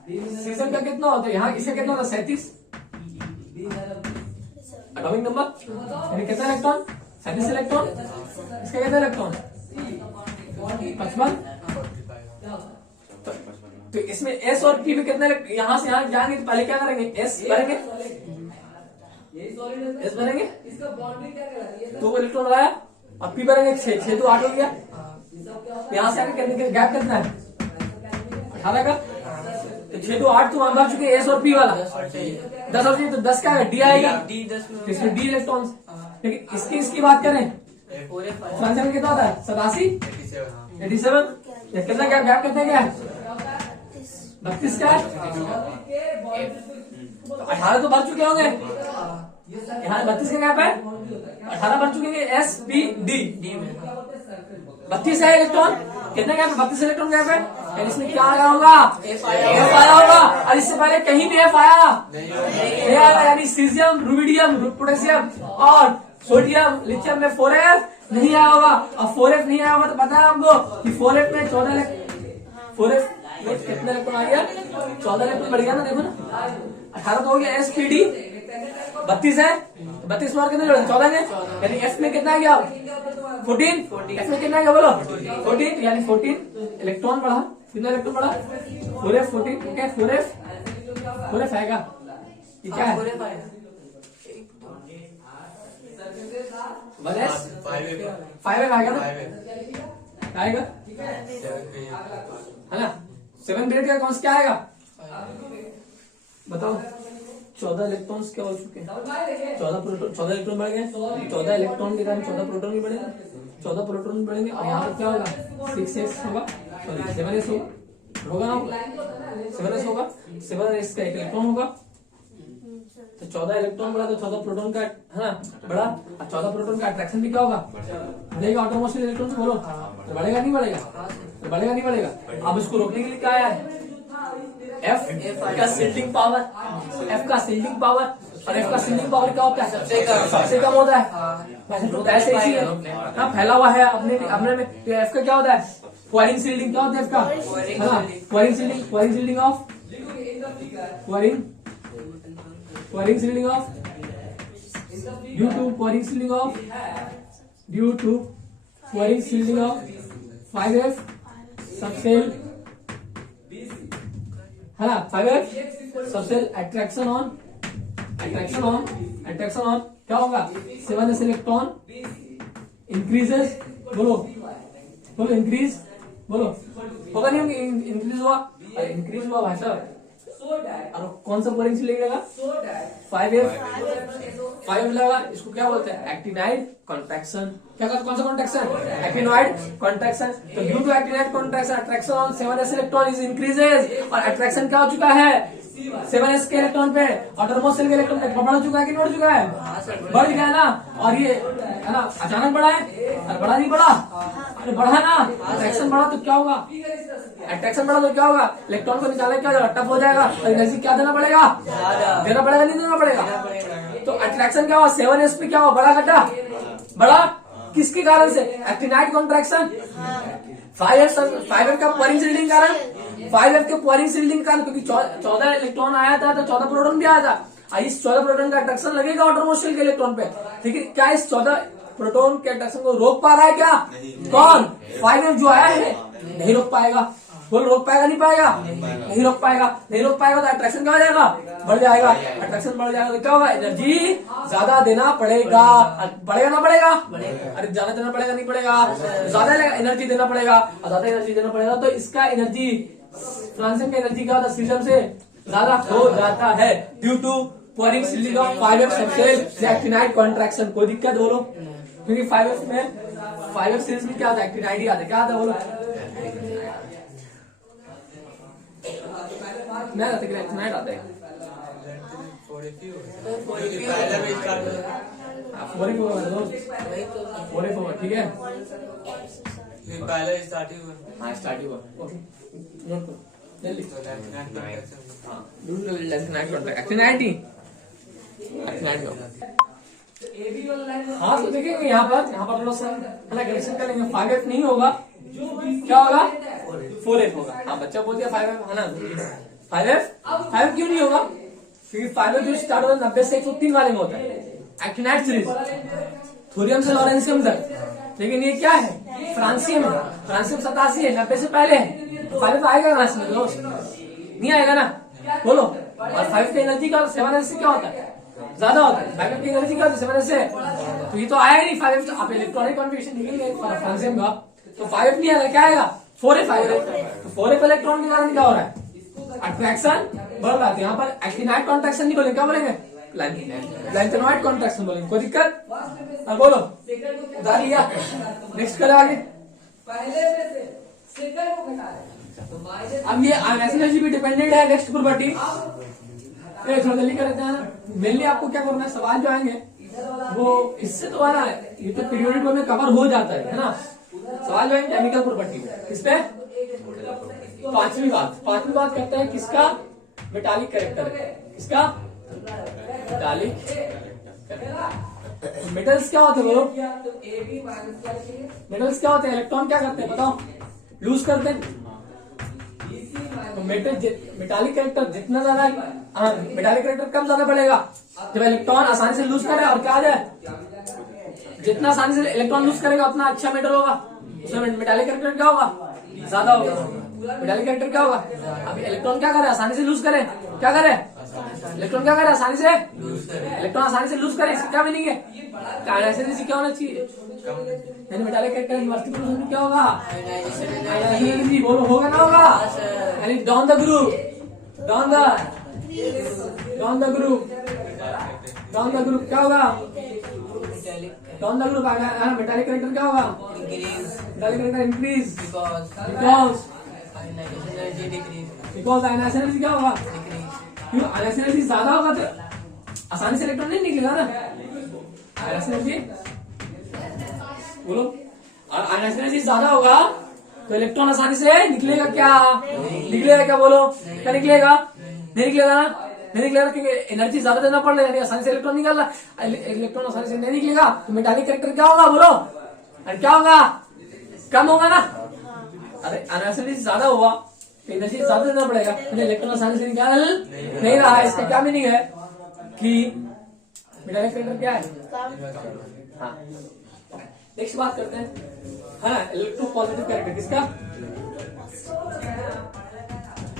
सीजियम का कितना होता है, यहाँ इसका कितना होता है, 37 एटॉमिक नंबर, यानी कितना इलेक्ट्रॉन, 37 इलेक्ट्रॉन। इसका कितना इलेक्ट्रॉन, 55। तो इसमें एस और पी में कितना, यहां से यहां जाएंगे तो पहले क्या करेंगे, एस भरेंगे, एस भरेंगे, तो वो इलेक्ट्रॉन लगाया, और पी भरेंगे 6 तो 8 हो गया। यहां से आगे करने के गैप कितना है, 18 का। तो 6 तो 8 तो वहां भर चुके एस और पी वाला, 10 और 3 तो 10 का है, डी आएगा, इसमें डी इलेक्ट्रॉन। लेकिन इसकी बात करें, फ्रांसियम में कितना होता है, 87 87। कितना गैप कितना क्या है, 32 का। तो 18 तो भर चुके होंगे, यहाँ 32 का गैप है, 18 भर चुके हैं, एस पी डी में 32 है इलेक्ट्रॉन। कितना गैप है, 32 इलेक्ट्रॉन गैप है, यानी इसमें क्या आया होगा, एफ आया होगा। और इससे पहले कहीं भी एफ आया नहीं आया, यानी सीजियम, रुबिडियम, पोटेशियम और सोडियम, लिथियम में 4f नहीं आया होगा। और 4f नहीं आया होगा तो पता है आपको कि 4f में 14 4f में कितने इलेक्ट्रॉन आ गया, 14 इलेक्ट्रॉन बढ़ गया ना, देखो ना, 18 तो हो गया, एसपीडी 32 है, 32 मार कितने 14 है, यानी एफ में कितना आ गया 14, एफ में कितना आ गया बोलो 14, यानी 14 इलेक्ट्रॉन बढ़ा। कितना इलेक्ट्रॉन बढ़ा, 4f 14, क्या 4f आएगा, ये क्या है, 5f आएगा ना, आएगा है ना। 7 ग्रेड का कौन सा क्या आएगा बताओ, 14 इलेक्ट्रॉन्स क्या हो चुके हैं, 14 प्रोटॉन, 14 इलेक्ट्रॉन बढ़ गए, 14 इलेक्ट्रॉन के कारण 14 प्रोटॉन भी बढ़ेगा, 14 प्रोटॉन बढ़ेंगे। और यहाँ पर क्या होगा, 6s होगा, सॉरी 7s होगा ना, 7s होगा, 7s का एक इलेक्ट्रॉन होगा। तो 14 इलेक्ट्रॉन बढ़ा तो 14 प्रोटॉन का है ना बढ़ा, और 14 प्रोटॉन का अट्रैक्शन भी क्या होगा, बढ़ेगा ऑटोमोस्फेयर इलेक्ट्रॉन से, बोलो तो बढ़ेगा नहीं बढ़ेगा, तो बढ़ेगा नहीं बढ़ेगा। अब इसको रोकने के लिए क्या आया है, F का सिल्टिंग पावर, F का सिल्टिंग पावर, और F का सिल्टिंग पावर क्या होता है, सबसे कम होता है, ऐसे इसी है फैला हुआ है अपने में। तो F का क्या होता है, क्वारिंग सिल्टिंग, क्या होता है F का, Kwaring shielding of Kwaring shielding of due to क्वारिंग सिल्टिंग ऑफ 5f सबसेल है ना, 5f सबसेल अट्रैक्शन ऑन क्या होगा, 7s इलेक्ट्रॉन इंक्रीजेस, बोलो इंक्रीज, बोलो होगा नहीं, इंक्रीज हुआ भाई साहब। और कौन सा क्वारिंग सिल्टिंग लगा, 5f लगा, इसको क्या बोलते हैं, एक्टिनाइड कॉन्ट्रैक्शन। क्या कहते, कौन सा कॉन्ट्रैक्शन, एक्टिनाइड कॉन्ट्रैक्शन। तो due to actinide contraction attraction on 7s electron is increases, और अट्रैक्शन क्या हो चुका है 7s के इलेक्ट्रॉन पे, और टर्मोसेल के इलेक्ट्रॉन पे बढ़ चुका है कि बढ़ चुका है, बढ़ गया ना। और ये है ना अचानक बढ़ा है, और बढ़ा नहीं बढ़ा, अरे बढ़ा ना, अट्रैक्शन बढ़ा तो क्या होगा, अट्रैक्शन बढ़ा तो क्या होगा, इलेक्ट्रॉन को निकालने क्या होगा, टफ हो जाएगा, और एनर्जी क्या देना पड़ेगा, नहीं देना पड़ेगा। तो अट्रैक्शन क्या हुआ, 7s पे क्या हुआ, बड़ा घटा, बड़ा किसके कारण से, एक्टिनाइड कॉन्ट्रैक्शन, 5f का क्वारिंग सिल्टिंग कारण, 5f के क्वारिंग सिल्टिंग कारण, क्योंकि 14 इलेक्ट्रॉन आया था तो 14 प्रोटॉन भी आया था। इस 14 प्रोटॉन का अट्रैक्शन लगेगा ऑटोमोस्फेयर के इलेक्ट्रॉन पे, ठीक है। क्या इस 14 प्रोटॉन के अट्रैक्शन को रोक पा रहा है क्या, कौन, 5f जो आया है, नहीं रोक पाएगा। बोल रोक पाएगा, नहीं पाएगा, नहीं रोक पाएगा तो अट्रैक्शन क्या हो जाएगा, बढ़ जाएगा। अट्रैक्शन बढ़ जाएगा तो क्या होगा, एनर्जी ज्यादा देना पड़ेगा, बढ़ेगा ना बढ़ेगा, अरे ज्यादा देना पड़ेगा नहीं पड़ेगा, ज्यादा एनर्जी देना पड़ेगा, और ज्यादा एनर्जी देना पड़ेगा तो इसका एनर्जी, फ्रांसियम का एनर्जी क्या होता है, सीजियम से ज्यादा हो जाता है, ड्यू टू क्वारिंग shielding of 5f subshell actinide contraction. कोई दिक्कत बोलो, क्योंकि 5f सीरीज में क्या आता है, एक्टिनाइड ही आता है, क्या आता है बोलो, नहीं आता, एक्टिनाइड आता है, 4f होगा, ठीक है। ये पहले स्टार्टिंग हुआ हाँ स्टार्टिंग हुआ ओके नोट करो जल्दी तो हाँ यूज कॉन्टैक्ट एक्टिनाइटी हाँ तो देखेंगे यहाँ पर थोड़ा सा अलग करेक्शन करेंगे 5F नहीं होगा क्या होगा 4F होगा हाँ बच्चा बोल दिया 5F है ना 5F क्यों नहीं होगा क्योंकि 5F जो स्टार्ट होता है 90 से 103 वाले में होता है एक्टिनाइट सीरीज थोरियम से लॉरेंसियम तक लेकिन ये क्या है फ्रांसियम 87 है 90 से पहले है 5F आएगा कहाँ से दोस्त नहीं आएगा ना बोलो और 5 की एनर्जी का 7 से क्या होता है ज्यादा होता है 5 की एनर्जी क्या होता है 7 से तो ये तो आया नहीं 5F आप इलेक्ट्रॉनिक कॉन्फ़िगरेशन देखेंगे फ्रांसियम का तो 5F नहीं आएगा क्या आएगा 4F आएगा तो 4F इलेक्ट्रॉन के कारण क्या हो रहा है अट्रैक्शन बढ़ रहा है यहाँ पर एक्टिनाइट कॉन्ट्रैक्शन नहीं बोलेंगे क्या बोलेंगे लैंथेनॉइड कॉन्ट्रैक्शन बोलेंगे कोई दिक्कत बोलो उधार लिया नेक्स्ट करो आगे अब ये एनर्जी भी डिपेंडेंट है नेक्स्ट प्रॉपर्टी थोड़ा जल्दी कर देते हैं मेनली आपको क्या करना है सवाल जो आएंगे वो इससे तो आना है ये तो पीरियोडिक में कवर हो जाता है ना सवाल जो है केमिकल प्रॉपर्टी इस पे पांचवी बात कहते हैं किसका मेटालिक कैरेक्टर किसका मेटालिक मेटल्स क्या होते हैं बोलो मेटल्स क्या होते हैं इलेक्ट्रॉन क्या करते हैं बताओ लूज करते हैं तो मेटालिक कैरेक्टर जितना ज्यादा मेटालिक कैरेक्टर कम ज्यादा बढ़ेगा जब इलेक्ट्रॉन आसानी से लूज करे और क्या आ जाए जितना आसानी से इलेक्ट्रॉन लूज करेगा उतना अच्छा मेटल होगा उसमें मेटालिक कैरेक्टर क्या होगा ज्यादा होगा मेटालिक कैरेक्टर क्या होगा अब इलेक्ट्रॉन क्या करे आसानी से लूज करे क्या करे इलेक्ट्रॉन क्या करे आसानी से इलेक्ट्रॉन आसानी से लूज करे इसका क्या मीनिंग है क्या होना चाहिए मेटालिक कैरेक्टर यूनिवर्सिटी क्या होगा बोलो होगा ना होगा यानी down the group down the group क्या होगा down the group metallic character क्या होगा metallic character increase because ionization energy क्या होगा क्यों आयनाइजेशन एनर्जी ज्यादा होगा तो आसानी से इलेक्ट्रॉन नहीं निकलेगा ना आयनाइजेशन एनर्जी बोलो और आयनाइजेशन एनर्जी ज्यादा होगा तो इलेक्ट्रॉन आसानी से निकलेगा क्या बोलो क्या निकलेगा नहीं निकलेगा ना नहीं निकलेगा क्योंकि एनर्जी ज्यादा देना पड़ रहा है आसानी से इलेक्ट्रॉन निकल रहा इलेक्ट्रॉन आसानी से नहीं निकलेगा तो मेटालिक कैरेक्टर क्या होगा बोलो और क्या होगा कम होगा ना अरे आयनाइजेशन एनर्जी ज्यादा हुआ तो एनर्जी ज्यादा देना पड़ेगा इलेक्ट्रॉन आसानी से निकाल नहीं रहा है इसका क्या मीनिंग है कि मेटालिक कैरेक्टर क्या है हाँ नेक्स्ट बात करते हैं हाँ इलेक्ट्रो पॉजिटिव कैरेक्टर किसका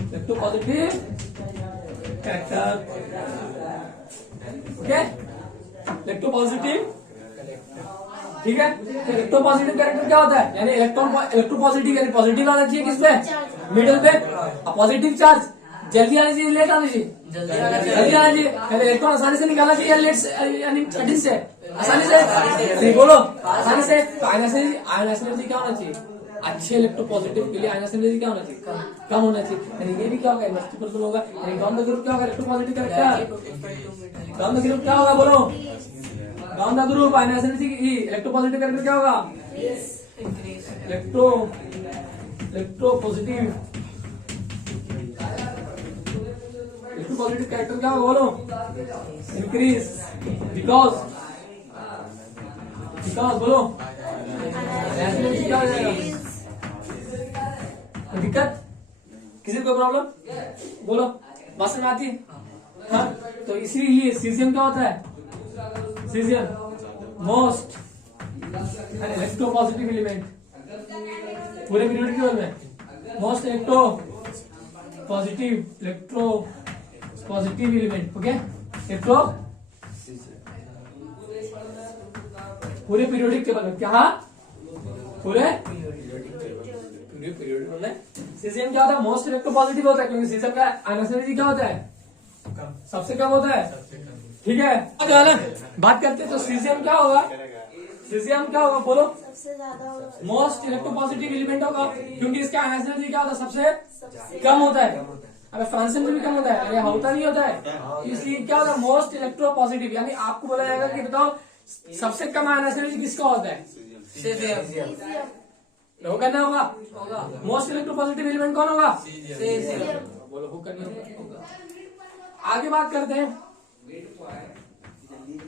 electro positive character okay electro positive ठीक है तो इलेक्ट्रो पॉजिटिव कैरेक्टर क्या होता है यानी इलेक्ट्रो पॉजिटिव यानी पॉजिटिव आना चाहिए किस पे मिडल पे पॉजिटिव चार्ज जल्दी आना चाहिए लेट आना चाहिए जल्दी आना चाहिए इलेक्ट्रॉन आसानी से निकालना चाहिए लेट यानी कठिन से आसानी से बोलो आसानी से आयनाइजेशन एनर्जी क्या होना चाहिए अच्छे इलेक्ट्रो पॉजिटिव के लिए आयनाइजेशन एनर्जी क्या होना चाहिए कम होना चाहिए यानी ये भी क्या होगा मल्टीपल होगा यानी डाउन द ग्रुप क्या होगा electropositive character down the group क्या होगा बोलो down the group ionization energy electropositive character क्या होगा इलेक्ट्रो पॉजिटिव पॉजिटिव कैरेक्टर क्या होगा बोलो इंक्रीज बिकॉज बोलो क्या हो जाएगा दिक्कत किसी को प्रॉब्लम बोलो बात समझ आती है हाँ तो इसीलिए सीजियम क्या होता है caesium most electro positive element पूरे पीरियड टेबल में most electro positive element okay electro पूरे पीरियोडिक टेबल में क्या पूरे पीरियोडिक में सीजियम क्या होता है मोस्ट इलेक्ट्रो पॉजिटिव होता है क्योंकि सीजियम का आयनाइजेशन एनर्जी क्या होता है सबसे कम होता है ठीक है अब बात करते हैं तो सीजियम क्या होगा बोलो सबसे ज्यादा मोस्ट इलेक्ट्रो पॉजिटिव एलिमेंट होगा क्योंकि इसका आयनाइजेशन एनर्जी क्या होता है सबसे कम होता है अगर फ्रांसियम से भी कम होता है अरे होता नहीं होता है इसलिए क्या होता है मोस्ट इलेक्ट्रो पॉजिटिव यानी आपको बोला जाएगा कि बताओ सबसे कम आयनाइजेशन एनर्जी किसका होता है वो करना होगा। मोस्ट इलेक्ट्रोपॉजिटिव एलिमेंट कौन होगा? Cesium। बोलो वो करना होगा। आगे बात करते हैं,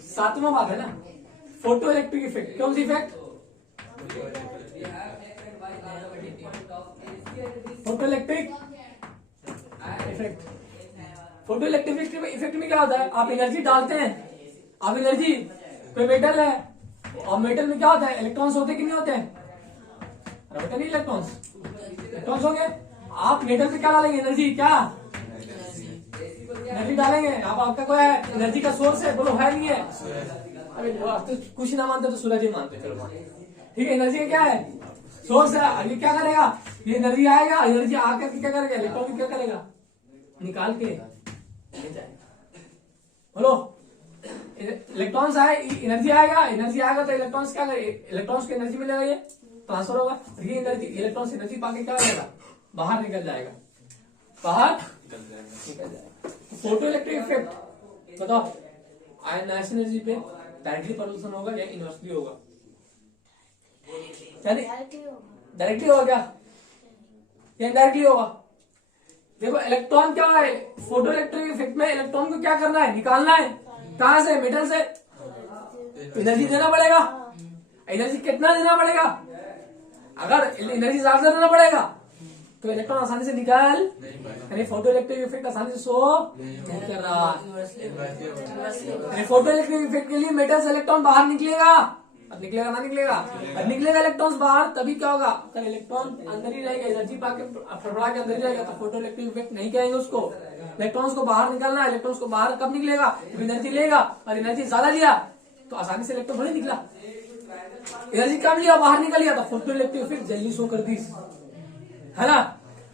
7वां बात है ना, फोटो इलेक्ट्रिक इफेक्ट। कौन सी effect? Photo electric effect. Photo electric effect में क्या होता है? आप एनर्जी डालते हैं, आप एनर्जी, कोई मेटल है और मेटल में क्या होता है? इलेक्ट्रॉन्स होते कि नहीं होते हैं? होते नहीं इलेक्ट्रॉन्स, इलेक्ट्रॉन्स हो गए। आप मेटल में क्या डालेंगे? एनर्जी। क्या एनर्जी डालेंगे? आप आपका कोई एनर्जी का सोर्स है? बोलो है नहीं है? अरे तो कुछ ही ना मानते तो सूरज ही मानते। चलो ठीक है, एनर्जी क्या है? सोर्स है। अभी क्या करेगा? ये एनर्जी आएगा, एनर्जी आकर के क्या करेगा? इलेक्ट्रॉन क्या करेगा? निकाल के ले जाएगा। बोलो इलेक्ट्रॉन्स आए, एनर्जी आएगा, एनर्जी आएगा तो इलेक्ट्रॉन्स क्या करेगा? इलेक्ट्रॉन्स की एनर्जी मिलेगा, ये ट्रांसफर होगा। ये एनर्जी, इलेक्ट्रॉन्स एनर्जी पाके क्या करेगा? बाहर निकल जाएगा, बाहर निकल जाएगा। फोटो इलेक्ट्रिक इफेक्ट बताओ, आयनाइजेशन एनर्जी पे डायरेक्टली प्रदूषण होगा या इनवर्सली होगा? डायरेक्टली होगा क्या या इनडायरेक्टली होगा? देखो इलेक्ट्रॉन क्या है, फोटो इलेक्ट्रिक इफेक्ट में इलेक्ट्रॉन को क्या करना है? निकालना है। कहां से? मेटल से। एनर्जी देना पड़ेगा। एनर्जी कितना देना पड़ेगा? अगर एनर्जी ज्यादा देना पड़ेगा तो इलेक्ट्रॉन आसानी से निकाल, यानी फोटो इलेक्ट्रिक इफेक्ट आसानी से शो नहीं कर रहा। फोटो इलेक्ट्रिक इफेक्ट के लिए मेटल से इलेक्ट्रॉन बाहर निकलेगा। अब निकलेगा ना निकलेगा? अब निकलेगा इलेक्ट्रॉन्स बाहर, तभी क्या होगा? अगर इलेक्ट्रॉन अंदर ही रहेगा, एनर्जी पाके फड़फड़ा के अंदर ही रहेगा तो फोटो इलेक्ट्रिक इफेक्ट नहीं कहेंगे उसको। इलेक्ट्रॉन्स को बाहर निकालना है। इलेक्ट्रॉन्स को बाहर कब निकलेगा? जब एनर्जी लेगा, और एनर्जी ज्यादा लिया तो आसानी से इलेक्ट्रॉन नहीं निकला। एनर्जी कम लिया, बाहर निकल गया तो फोटो इलेक्ट्रिक इफेक्ट जल्दी शो कर दी, है ना?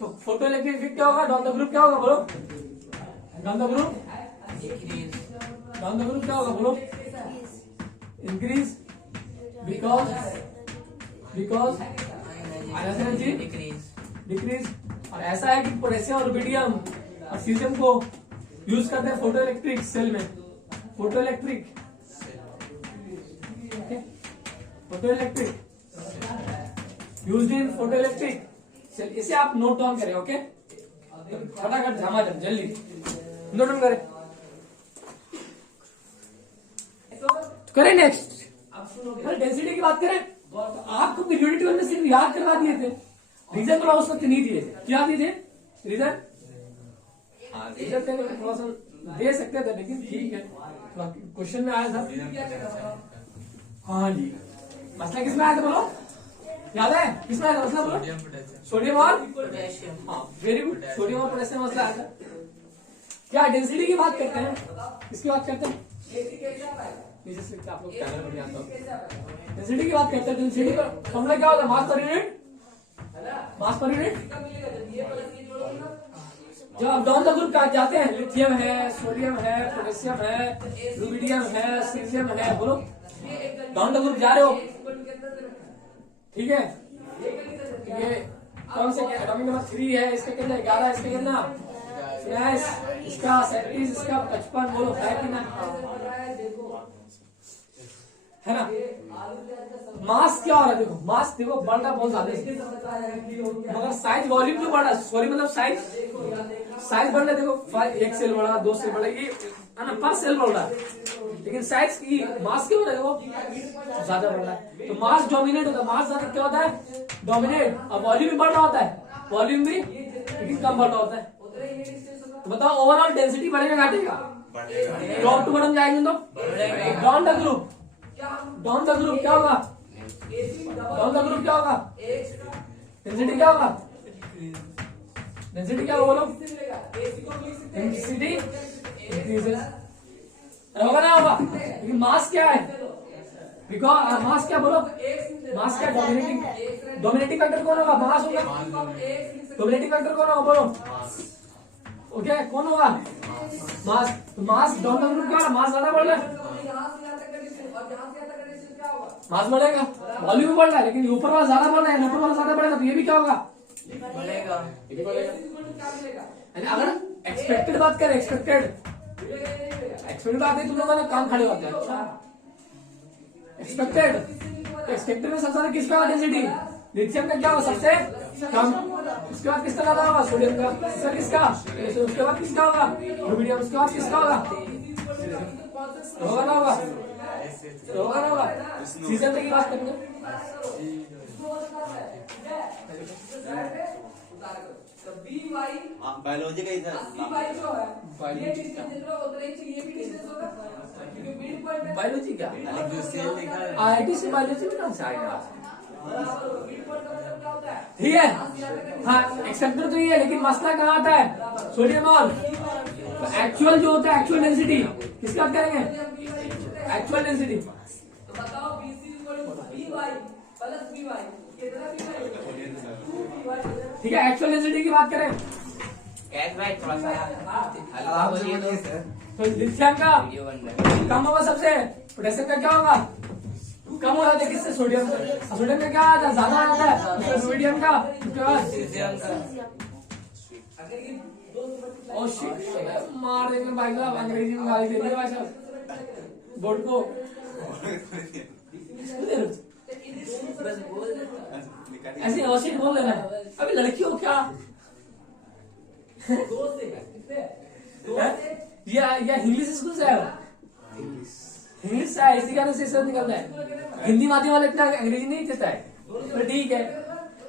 तो फोटो इलेक्ट्रिक इफेक्ट क्या होगा? डाउन द ग्रुप क्या होगा? बोलो down the group, down the group क्या होगा? बोलो इंक्रीज, बिकॉज एनर्जी डिक्रीज। और ऐसा है कि पोटेशियम और रुबिडियम और सीजियम को यूज करते हैं फोटो इलेक्ट्रिक सेल में। Photoelectric, photoelectric used in photoelectric cell. इसे आप नोट डाउन करें, ओके? फटाफट झमाझम जल्दी नोट डाउन करें। करें नेक्स्ट। डेंसिटी की बात करें तो आपको पीरियोडिक टेबल में सिर्फ याद करवा दिए थे, रीजन थोड़ा उस वक्त नहीं दिए थे। क्या दिए थे? रीजन, रीजन थोड़ा सा दे सकते थे, लेकिन ठीक है, क्वेश्चन में आया था। हाँ जी, मसला किसमें आया था? बोलो याद है किसमें आया था मसला? बोलो सोडियम और पोटेशियम। हाँ वेरी गुड, सोडियम और पोटेशियम मसला आया था। क्या डेंसिटी की बात करते हैं? इसकी बात करते हैं, नीचे से आप लोग कैमरा में आता हो। डेंसिटी की बात करते हैं। डेंसिटी का फॉर्मूला क्या होता है? मास पर यूनिट, मास पर यूनिट। जब आप डाउन द ग्रुप जाते हैं, लिथियम है, सोडियम है, पोटेशियम है, रुबिडियम है, सीजियम है, बोलो डाउन द ग्रुप जा रहे हो, ठीक है? ये कौन से एटॉमिक नंबर 3 है, इसका कितना? 11, इसका कितना? 23, इसका 37, इसका 55, बोलो है कि ना? है ना? मास क्या हो रहा है? देखो मास देखो बढ़ रहा बहुत ज्यादा, मगर साइज वॉल्यूम क्यों बढ़ रहा है? सॉरी मतलब साइज बढ़ रहा है। देखो 1 सेल बढ़ा, 2 सेल बढ़ा, ये है ना, पर सेल बढ़ रहा है, लेकिन साइज की मास क्यों हो रहा है? देखो ज्यादा बढ़ रहा है। तो मास डोमिनेट होता है, मास ज्यादा क्या होता है? डोमिनेट। और वॉल्यूम भी बढ़ रहा होता है, वॉल्यूम भी लेकिन कम बढ़ रहा होता है। तो बताओ ओवरऑल डेंसिटी बढ़ेगा घटेगा? टॉप टू बॉटम जाएंगे तो down the group, down the group क्या होगा? डाउन द ग्रुप क्या होगा? डेंसिटी क्या होगा? डेंसिटी क्या होगा? बोलो डेंसिटी इंक्रीजेस, होगा ना होगा? लेकिन मास क्या है? बिकॉज मास क्या? बोलो मास क्या? डोमिनेटिंग, डोमिनेटिंग फैक्टर कौन होगा? मास होगा। डोमिनेटिंग फैक्टर कौन होगा? बोलो ओके, कौन होगा? मास। तो मास डाउन द ग्रुप क्या होगा? मास ज्यादा बढ़ रहा है, मास बढ़ेगा, वॉल्यूम बढ़ रहा है, लेकिन ऊपर वाला ज्यादा बढ़ रहा है, ऊपर वाला ज्यादा बढ़ेगा तो ये भी क्या होगा? बढ़ेगा। अगर एक्सपेक्टेड बात करें, एक्सपेक्टेड बात है, तुम लोगों ने काम खड़े होते हैं। एक्सपेक्टेड में सबसे ज्यादा किसका डेंसिटी? लिथियम का क्या होगा सबसे कम, उसके बाद किसका ज्यादा होगा, सोडियम का, इसका किसका, उसके बाद किसका होगा, रुबिडियम, उसके बाद किसका होगा, होगा ना होगा, होगा ना होगा। सीजन की बात करेंगे, बायोलॉजी का इधर बायोलॉजी क्या, जो सेल लिखा है IIT से बायोलॉजी में कौन सा आएगा, ठीक है। हाँ एक्सेप्टर तो ये है, लेकिन मसला कहाँ आता है, सोडियम और एक्चुअल जो होता है, एक्चुअल डेंसिटी किसकी बात करेंगे, एक्चुअल डेंसिटी, ठीक है। एक्चुअल डेंसिटी की बात करें तो लिथियम का कम होगा सबसे, पोटेशियम का क्या होगा, कम हो जाता है किससे, सोडियम से, सोडियम का क्या आता है, ज्यादा आता है, सोडियम का, उसके बाद ओ शिट, मार देंगे भाई साहब, अंग्रेजी में गाली दे दिया भाई साहब बोर्ड को। ऐसे औशिट बोल देना, अभी लड़की हो क्या या इंग्लिश स्कूल से आए, इंग्लिश से आए, इसी कारण से सब निकलता है। हिंदी माध्यम वाला इतना अंग्रेजी नहीं देता है, तो ठीक है।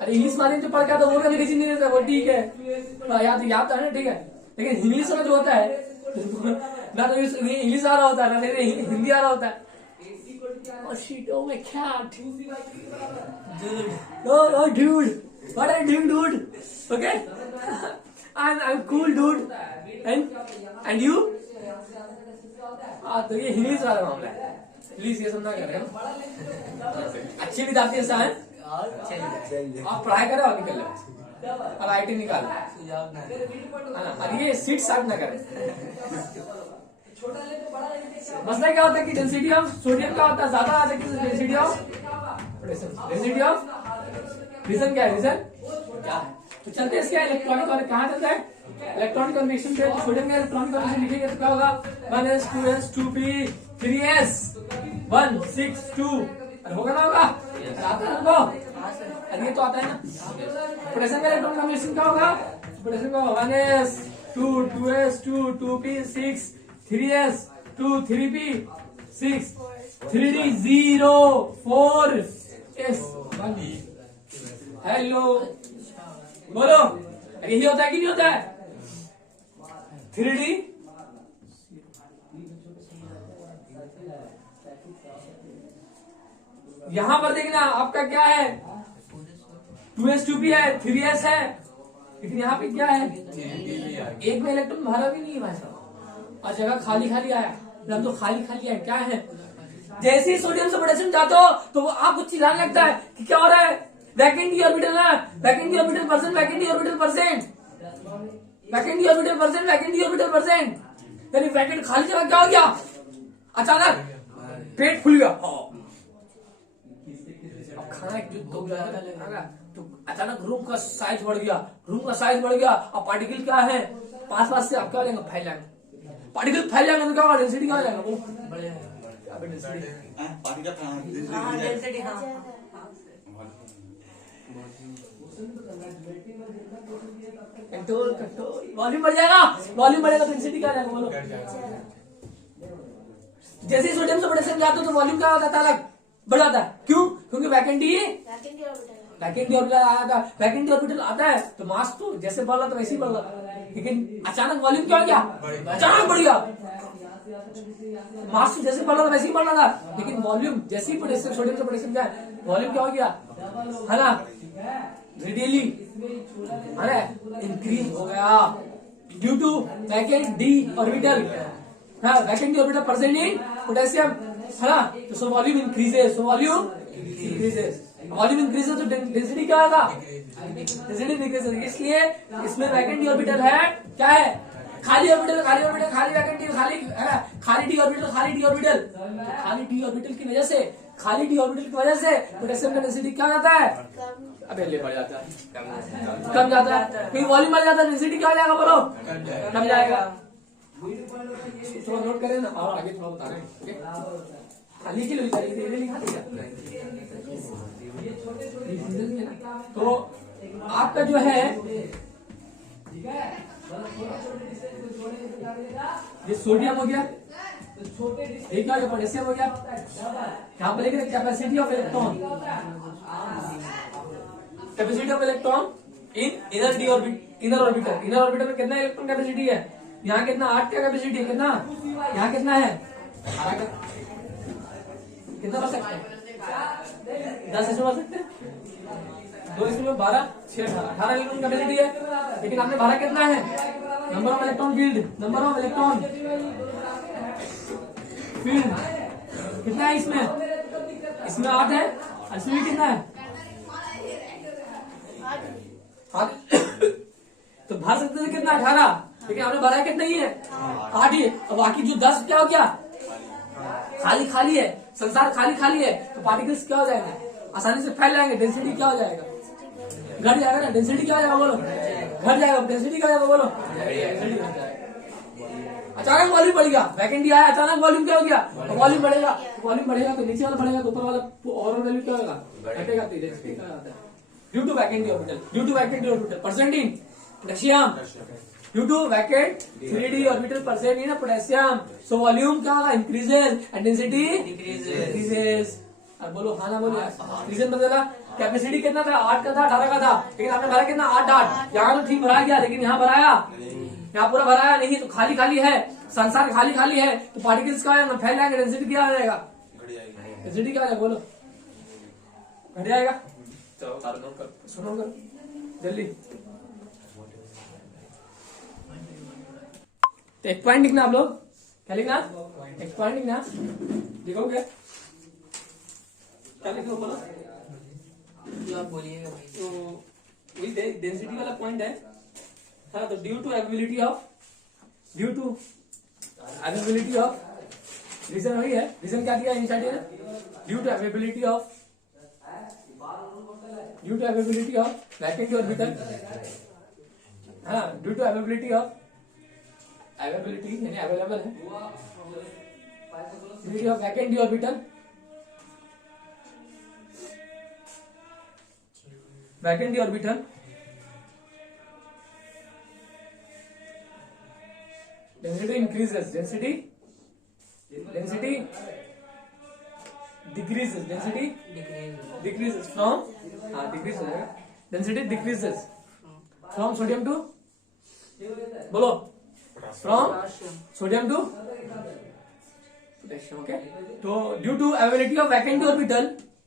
अरे इंग्लिश माध्यम जो पढ़ का तो वो अंग्रेजी नहीं देता, वो ठीक है, याद तो है ना, ठीक है। लेकिन इंग्लिश में जो होता है ना, तो इंग्लिश आ रहा होता है ना, हिंदी आ रहा होता है। Oh shit, oh my cat. Dude. Oh dude. What are you doing, dude? Okay? I'm cool, dude. And you? तो ये इंग्लिश वाला मामला है, प्लीज ये समझा कर रहे हो। अच्छी विद्यार्थी ऐसा है, आप पढ़ाई करो और निकल लो, और IIT निकाल, और ये सीट साफ ना करें। मसला क्या होता है कि डेंसिटी ऑफ सोडियम का होता है ज्यादा, आता है कि डेंसिटी ऑफ रीजन क्या है, रीजन क्या है, तो चलते हैं इसके इलेक्ट्रॉनिक वाले कहाँ चलता है, इलेक्ट्रॉनिक कन्वेक्शन पे सोडियम का इलेक्ट्रॉनिक कन्वेक्शन लिखेंगे तो क्या होगा, 1s 2s 2p 3s 1 6 2, होगा ना, होगा आता है ना, अरे ये तो आता है ना। पोटेशियम का इलेक्ट्रॉनिक कन्वेक्शन क्या होगा, पोटेशियम का 1s 2 2s 2 2p 6 3s 2 3p 6 3d 0 4s 1। Hello बोलो, यही होता है कि नहीं होता है, 3d यहां पर देखना आपका क्या है, 2s 2p है, 3s है, लेकिन यहाँ पे क्या है, एक में इलेक्ट्रॉन भरा भी नहीं है भाई साहब, और जगह खाली खाली आया, हम तो खाली खाली आया, क्या है, जैसे ही सोडियम से पोटेशियम जाते हो तो वो आपको चिल्लाने लगता है कि क्या हो रहा है, वैकेंट ऑर्बिटल ना, vacant orbital percent, vacant orbital percent, vacant orbital percent, vacant orbital percent, यानी वैकेंट खाली जगह क्या हो गया, अचानक पेट खुल गया, अब खाना एक तो अचानक रूम का साइज बढ़ गया, रूम का साइज बढ़ गया, अब पार्टिकल क्या है, पास पास से आप क्या हो जाएंगे, फैल जाएंगे, पार्टिकल फैल जाएंगे तो क्या होगा, डेंसिटी क्या हो जाएगा, वो बढ़ जाएगा, कंट्रोल कंट्रोल, वॉल्यूम बढ़ जाएगा, वॉल्यूम बढ़ेगा तो डेंसिटी क्या हो जाएगा, बोलो। जैसे ही सोडियम से पोटेशियम जाते हो तो वॉल्यूम क्या होता है, अलग बढ़ जाता है, क्यों, क्योंकि वैकेंटी ऑर्बिटल आया था, वैकेंटी ऑर्बिटल आता है तो मास तो जैसे बढ़ रहा था वैसे ही बढ़ रहा था, लेकिन अचानक वॉल्यूम क्या हो गया, अचानक बढ़ गया, मास तो जैसे बढ़ रहा था वैसे ही बढ़ रहा था, लेकिन वॉल्यूम जैसे ही पोटेशियम सोडियम से पोटेशियम जाए वॉल्यूम क्या हो गया, है ना, रेडियली है इंक्रीज हो गया, due to vacant d orbital, vacant d orbital present in potassium, है ना, तो so volume increases, so volume increases, volume increases तो डेंसिटी क्या होगा, डेंसिटी डिक्रीजेस, इसलिए इसमें वैकेंट डी ऑर्बिटल है, क्या है, खाली ऑर्बिटल, खाली ऑर्बिटल, खाली वैकेंट, खाली है ना, खाली डी ऑर्बिटल, खाली डी ऑर्बिटल, खाली डी ऑर्बिटल की वजह से, खाली डी ऑर्बिटल की वजह से पोटेशियम का डेंसिटी क्या जाता है, अबे ले बढ़ जाता है, कम जाता है, क्योंकि वॉल्यूम बढ़ जाता है, डेंसिटी क्या हो जाएगा, बोलो कम जाएगा, थोड़ा नोट करें ना और आगे थोड़ा बता रहे हैं, लिख लो इधर लिखा दिया। तो आपका जो है ये सोडियम हो गया, ये क्या हो गया पोटेशियम हो गया। यहाँ पर लिखे capacity of electron, capacity of electron in inner D orbit, inner orbiter में कितना इलेक्ट्रॉन कैपेसिटी है। यहाँ कितना 8 का कैपेसिटी है, कितना यहाँ कितना है 12 का। कितना बढ़ सकते हैं 10 इसमें बढ़ सकते हैं 2 इसमें 12 6 18 इलेक्ट्रॉन कैपेसिटी है। लेकिन आपने 12 कितना है number of electron filled, number of electron filled कितना है इसमें 8 है और इसमें कितना है 8। तो भर सकते थे कितना 18, लेकिन आपने भरा कितना ही है 8 ही। और बाकी जो 10 क्या हो गया खाली है, संसार खाली है। तो पार्टिकल्स क्या हो जाएंगे आसानी से फैल जाएंगे, डेंसिटी क्या हो जाएगा घट जाएगा ना। डेंसिटी क्या हो जाएगा बोलो घट जाएगा, डेंसिटी क्या हो जाएगा बोलो। अचानक वॉल्यूम बढ़ गया, वैकेंट आया, अचानक वॉल्यूम क्या हो गया वॉल्यूम बढ़ेगा तो नीचे वाला बढ़ेगा तो ऊपर वाला ओवरऑल वैल्यू क्या होगा घटेगा। तो डेंसिटी क्या आता है due to vacant orbital present in potassium, due to vacant 3d orbital present in potassium. So volume क्या होगा इंक्रीजेस एंड डेंसिटी डिक्रीजेस। अब बोलो हाँ ना बोलो। रीजन बदला, कैपेसिटी कितना था 8 का था 18 का था, लेकिन आपने भरा कितना 8। यहाँ तो ठीक भरा गया, लेकिन यहाँ भराया, यहाँ पूरा भराया नहीं। तो खाली है, संसार खाली है। तो पार्टिकल्स क्या है फैल जाएंगे, डेंसिटी क्या आ जाएगा डेंसिटी क्या आ जाएगा बोलो घट जाएगा। सुनो करो जल्दी। तो एक पॉइंट लिखना आप लोग, क्या लिखना एक पॉइंट लिखना, लिखोगे क्या लिखो बोलो जो आप बोलिएगा भाई। तो वही डेंसिटी वाला पॉइंट है। हाँ तो due to ability of reason वही है। रीजन क्या दिया इनिशिएटिव ने due to ability of vacant orbital. हाँ ड्यू टू एबिलिटी ऑफ यानी अवेलेबल है vacant orbital, vacant orbital density increases, density decreases from decrease हो जाएगा, density decreases from sodium to बोलो from sodium to potassium. Okay तो due to availability of vacant orbital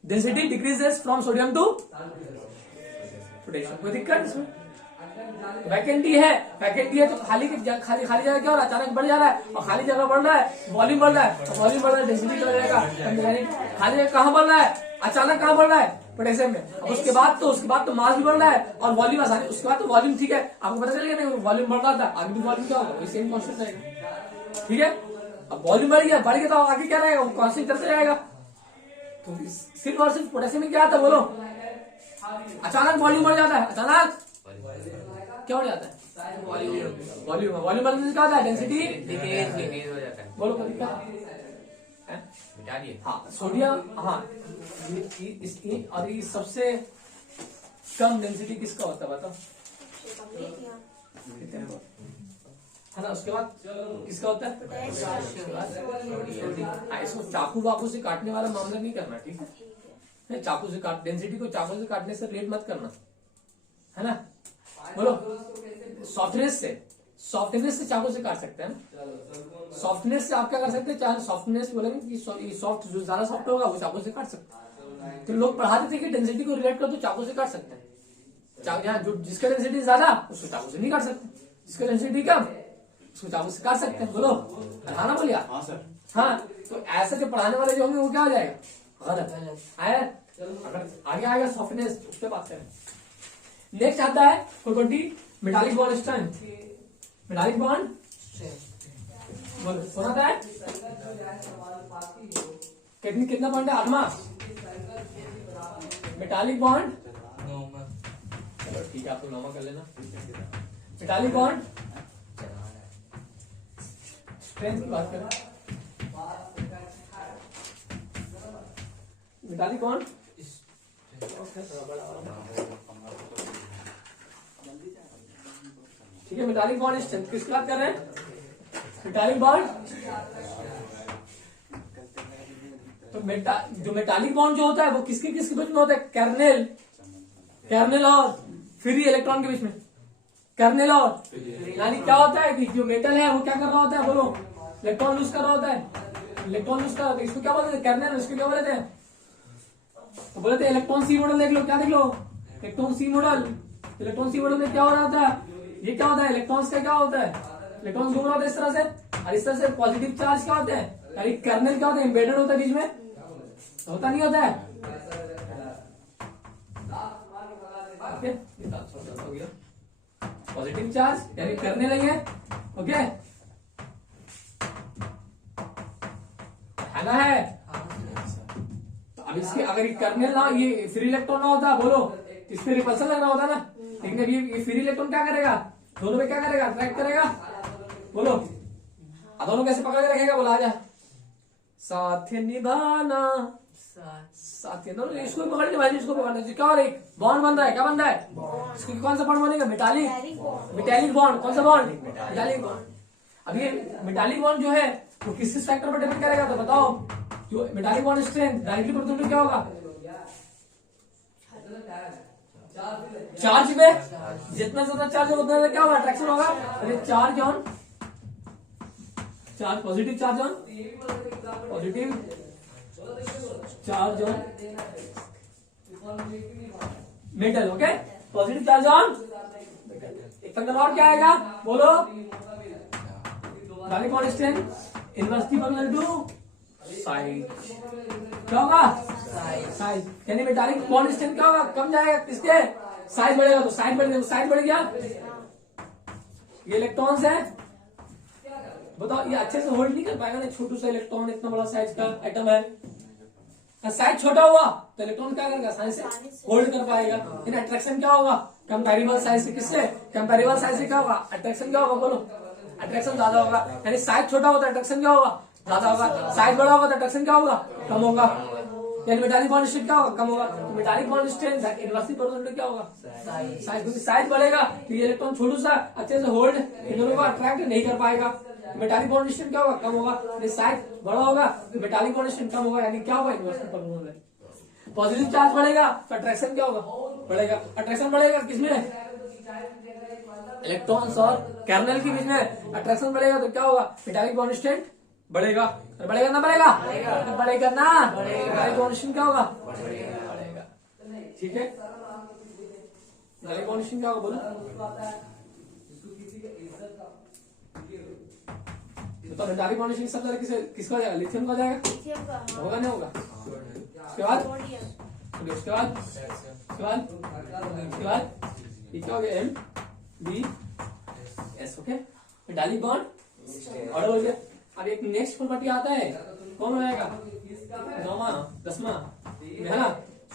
density decreases from sodium to potassium. कोई दिक्कत इसमें वैकेंटी है तो खाली जगह क्या हो रहा है अचानक बढ़ जा रहा है, और खाली जगह बढ़ रहा है वॉल्यूम बढ़ रहा है डेंसिटी क्या हो जाएगा। खाली जगह कहाँ बढ़ रहा है अचानक कहाँ बढ़ रहा है पोटेशियम में। अब उसके बाद तो मास भी बढ़ रहा है और वॉल्यूम आसानी, उसके बाद तो वॉल्यूम ठीक है आपको पता चलेगा नहीं वॉल्यूम बढ़ रहा था, आगे भी वॉल्यूम क्या होगा सेम कॉन्स्टेंट रहेगा। ठीक है अब वॉल्यूम बढ़ गया तो आगे क्या रहेगा कॉन्स्टेंट चलते जाएगा। तो सिर्फ और सिर्फ पोटेशियम में क्या आता है बोलो अचानक वॉल्यूम बढ़ जाता है, अचानक क्या बढ़ जाता है वॉल्यूम बढ़ने से क्या होता है डेंसिटी डिक्रीज हो जाता है। बोलो कभी क्या मिटा दिए। हाँ सोडियम हाँ इसकी और ये सबसे कम डेंसिटी किसका होता है बताओ है ना। उसके बाद किसका होता है इसको चाकू वाकू से काटने वाला मामला नहीं करना ठीक है। चाकू से काट डेंसिटी को चाकू से काटने से रिलेट मत करना है ना। बोलो सॉफ्टनेस से चाकू से काट सकते हैं। सॉफ्टनेस से आप क्या कर सकते हैं चाहे सॉफ्टनेस बोलेंगे कि सॉफ्ट जो ज्यादा सॉफ्ट होगा वो चाकू से काट सकते हैं। तो लोग पढ़ाते थे कि डेंसिटी को रिलेट कर तो चाकू से काट सकते हैं। जो जिसका डेंसिटी ज्यादा उसको चाकू से नहीं काट सकते, जिसका डेंसिटी कम उसको चाकू से काट सकते हैं। बोलो हाँ ना बोलिए हाँ। तो ऐसे जो पढ़ाने वाले जो होंगे वो क्या हो जाएगा गलत है। अगर आगे आएगा सॉफ्टनेस उस पर बात करें। नेक्स्ट आता है property metallic bond strength. Metallic bond कौन आता है कितना पॉइंट है 8वां मेटालिक बॉन्ड। चलो ठीक है आप 9वां कर लेना। मेटालिक बॉन्ड स्ट्रेंथ की बात करें मेटालिक बॉन्ड ठीक है, मेटालिक बॉन्ड स्ट्रेंथ किसकी बात कर रहे हैं? Metallic bond. तो जो मेटालिक बॉन्ड जो होता है वो किसके किसके बीच में होता है? कर्नेल और फ्री इलेक्ट्रॉन के बीच में। कर्नेल और यानी क्या होता है कि जो मेटल है वो क्या कर रहा होता है? बोलो, इलेक्ट्रॉन लूज कर रहा होता है। इलेक्ट्रॉन लूज कर रहा होता है, इसको क्या बोलते हैं? कर्नेल। इसको क्या बोलते हैं? तो बोलते हैं इलेक्ट्रॉन सी मॉडल। देख लो, क्या देख लो? इलेक्ट्रॉन सी मॉडल। इलेक्ट्रॉन सी मॉडल में क्या हो रहा होता है? ये क्या होता है? इलेक्ट्रॉन्स का क्या होता है? इलेक्ट्रॉन घूम रहा होता है इस तरह से, और इस तरह से पॉजिटिव चार्ज क्या होते हैं? यानी कर्नेल क्या होता है? एम्बेडेड होता है बीच में, होता नहीं होता है? पॉजिटिव चार्ज यानी कर्नेल है, ओके है ना? है। तो अब इसके अगर ये कर्नेल ना, ये फ्री इलेक्ट्रॉन ना होता, बोलो, इस पे रिपल्सन लगना होता ना। लेकिन अभी ये फ्री इलेक्ट्रॉन क्या करेगा? दोनों पे क्या करेगा? अट्रैक्ट करेगा। बोलो, अब दोनों कैसे पकड़ के रखेगा? बोला, आजा साथ निभाना, साथ दोनों इसको पकड़ के भाई, इसको पकड़ना। क्या हो रही? बॉन्ड बन रहा है। क्या बन रहा है? इसको कौन सा बॉन्ड बनेगा? Metallic bond. कौन सा बॉन्ड? Metallic bond. अब ये मेटालिक बॉन्ड जो है वो किस फैक्टर पर डिपेंड करेगा? तो बताओ, जो metallic bond strength directly proportional क्या होगा? चार्ज पे। जितना ज्यादा चार्ज होगा उतना क्या होगा? अट्रैक्शन होगा। अरे charge on charge, positive charge on positive charge on metal, okay. Positive charge on एक फैक्टर और क्या आएगा? बोलो, metallic bond strength inversely proportional to size. क्या होगा? साइज। यानी मेटालिक बॉन्ड स्ट्रेंथ क्या होगा? कम जाएगा। किसके? साइज बढ़ेगा तो साइज बढ़ेगा। साइज बढ़ गया, ये इलेक्ट्रॉन्स है। बताओ, ये अच्छे से होल्ड नहीं कर पाएगा ना, छोटू सा इलेक्ट्रॉन, इतना बड़ा साइज का एटम है। साइज छोटा हुआ तो इलेक्ट्रॉन क्या करेगा? साइज से होल्ड कर पाएगा। इन अट्रैक्शन क्या होगा? कंपैरेबल साइज से। किससे? कंपैरेबल साइज से क्या होगा? अट्रैक्शन क्या होगा? बोलो, अट्रैक्शन ज्यादा होगा। यानी साइज छोटा होता है, अट्रैक्शन क्या होगा? ज्यादा होगा। साइज बड़ा होगा तो अट्रैक्शन क्या होगा? कम होगा। यानी मेटालिक बॉन्ड स्ट्रेंथ क्या होगा? कम होगा। तो metallic bond strength inversely proportional क्या होगा? साइज। क्योंकि साइज बढ़ेगा तो ये इलेक्ट्रॉन छोटू सा अच्छे से होल्ड इन दोनों को अट्रैक्ट नहीं कर पाएगा। मेटालिक बॉन्ड स्ट्रेंथ क्या होगा? कम होगा। साइज बड़ा होगा तो मेटालिक बॉन्ड स्ट्रेंथ कम होगा। यानी क्या होगा? Inversely proportional. पॉजिटिव चार्ज बढ़ेगा तो अट्रैक्शन क्या होगा? बढ़ेगा। अट्रैक्शन बढ़ेगा किसमें? इलेक्ट्रॉन्स और कर्नेल के बीच में अट्रैक्शन बढ़ेगा तो क्या होगा? मेटालिक बॉन्ड स्ट्रेंथ बढ़ेगा। बढ़ेगा ना? बढ़ेगा बढ़ेगा ना? मेटालिक बॉन्ड स्ट्रेंथ क्या होगा? बढ़ेगा। ठीक है, मेटालिक बॉन्ड स्ट्रेंथ क्या होगा? बोलो, तो मेटालिक बॉन्ड स्ट्रेंथ सब किसका जाएगा? लिथियम का जाएगा। होगा नहीं होगा? उसके बाद उसके बाद उसके बाद उसके बाद ये क्या हो गया? M B S, okay. Metallic bond order हो गया। अब एक नेक्स्ट प्रॉपर्टी आता है, कौन होगा? 9वां 10वां है ना?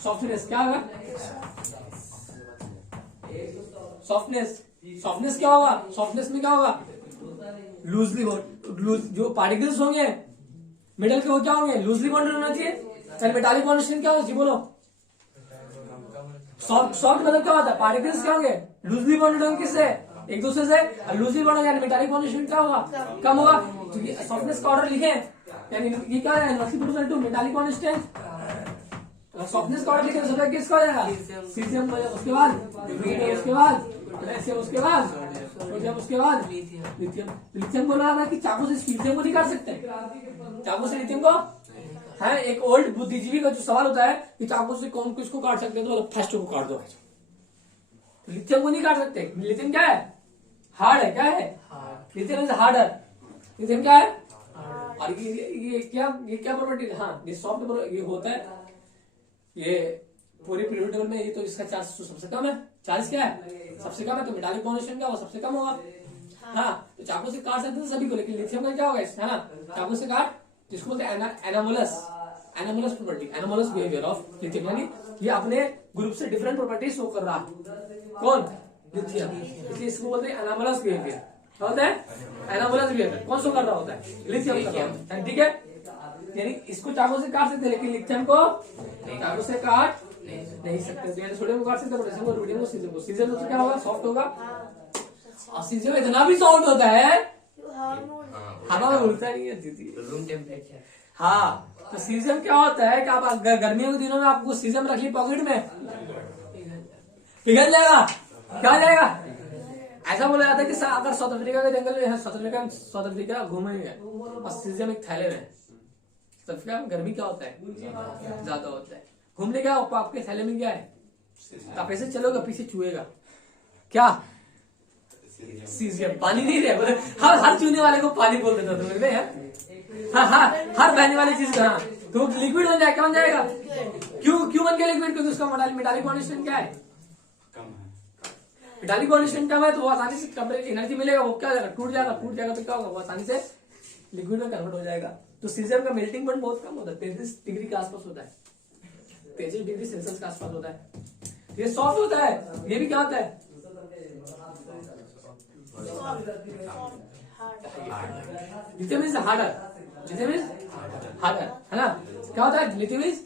सॉफ्टनेस। क्या होगा? सॉफ्टनेस। सॉफ्टनेस क्या होगा? सॉफ्टनेस में क्या होगा? लूजली लूज जो पार्टिकल्स होंगे मेटल के, वो क्या होंगे? लूजली बॉन्डेड होना चाहिए। मेटालिक बॉन्ड स्ट्रेंथ क्या होगा जी? बोलो, सॉफ्ट मतलब क्या होता है? पार्टिकल्स क्या होंगे? लूजली बॉन्डेड होंगे। किससे? एक दूसरे से। लूजली बॉन्डेड यानी मेटालिक बॉन्ड स्ट्रेंथ क्या होगा? कम होगा। क्योंकि सॉफ्टनेस का ऑर्डर लिखे, यानी ये क्या है? Inversely proportional to metallic bond strength. Softness का ऑर्डर लिखे तो सबका किसका हो जाएगा? सीसीएम। उसके बाद उसके बाद उसके बाद उसके बाद लिथियम। लिथियम बोल रहा था कि चाकू से लिथियम को नहीं काट सकते। चाकू से लिथियम को है, एक ओल्ड बुद्धिजीवी का जो सवाल होता है कि चाकू से कौन किसको काट सकते हैं, तो फर्स्ट को काट दो। तो लिथियम को नहीं काट सकते। लिथियम क्या है? हार्ड है। क्या है? Lithium is harder. लिथियम क्या है? और ये क्या प्रॉपर्टी? हाँ, ये सॉफ्ट ये होता है, ये पूरे पीरियड टेबल में ये तो इसका चार्ज सबसे कम है। चार्ज क्या है? सबसे कम है। तो मेटालिक बॉन्ड स्ट्रेंथ क्या होगा? सबसे कम होगा। हाँ, तो चाकू से काट सकते हैं सभी को, लेकिन लिथियम का क्या होगा? है ना, चाकू से काट, जिसको बोलते हैं anomalous property, anomalous behaviour of lithium. यानी ये अपने ग्रुप से डिफरेंट प्रॉपर्टी शो कर रहा है। कौन? लिथियम। इसलिए इसको बोलते हैं एनामोलस बिहेवियर। क्या होता है? एनामोलस बिहेवियर कौन शो कर रहा होता है? लिथियम कर रहा होता है। ठीक है, यानी इसको चाकू से काट सकते हैं, लेकिन लिथियम को चाकू से काट नहीं सकते। तो यानी सोडियम को काट सकते हैं, पोटेशियम को, रुबिडियम को, सीजियम को। सीजियम तो क्या होगा, सॉफ्ट होगा। और सीजियम इतना भी सॉफ्ट होता है हवा में उड़ता नहीं है दीदी। Room temperature. हाँ, तो सीजियम क्या होता है कि आप गर्मियों के दिनों में आपको सीजियम रख ली पॉकेट में, पिघल जाएगा। क्या हो जाएगा? ऐसा बोला जाता है कि अगर साउथ अफ्रीका के जंगल में, साउथ अफ्रीका घूमेंगे और सीजियम एक थैले में, साउथ अफ्रीका में गर्मी क्या होता है, ज्यादा होता है। घूमने क्या आपके थैले में क्या है, आप ऐसे चलोगे पीछे चुएगा क्या, सीजियम। पानी नहीं रहे, बोले हर चूने वाले को पानी बोल देता तुम यार। हाँ, हर बहने वाली चीज का। तो लिक्विड बन जाएगा, क्या बन जाएगा? क्यों बन गया लिक्विड? क्योंकि उसका मेटालिक कांस्टेंट क्या है, मेटालिक कांस्टेंट कम है, तो वो आसानी से टेम्परेचर एनर्जी मिलेगा, वो क्या हो जाएगा, टूट जाएगा तो क्या होगा, वो आसानी से लिक्विड में कन्वर्ट हो जाएगा। तो सीजियम का मेल्टिंग पॉइंट बहुत कम होता है, 33 डिग्री के आसपास होता है, 33 डिग्री सेल्सियस के आसपास होता है। ये सॉफ्ट होता है, ये भी क्या होता है, lithium is harder, lithium is harder, है ना। क्या होता है, लिथियम इज,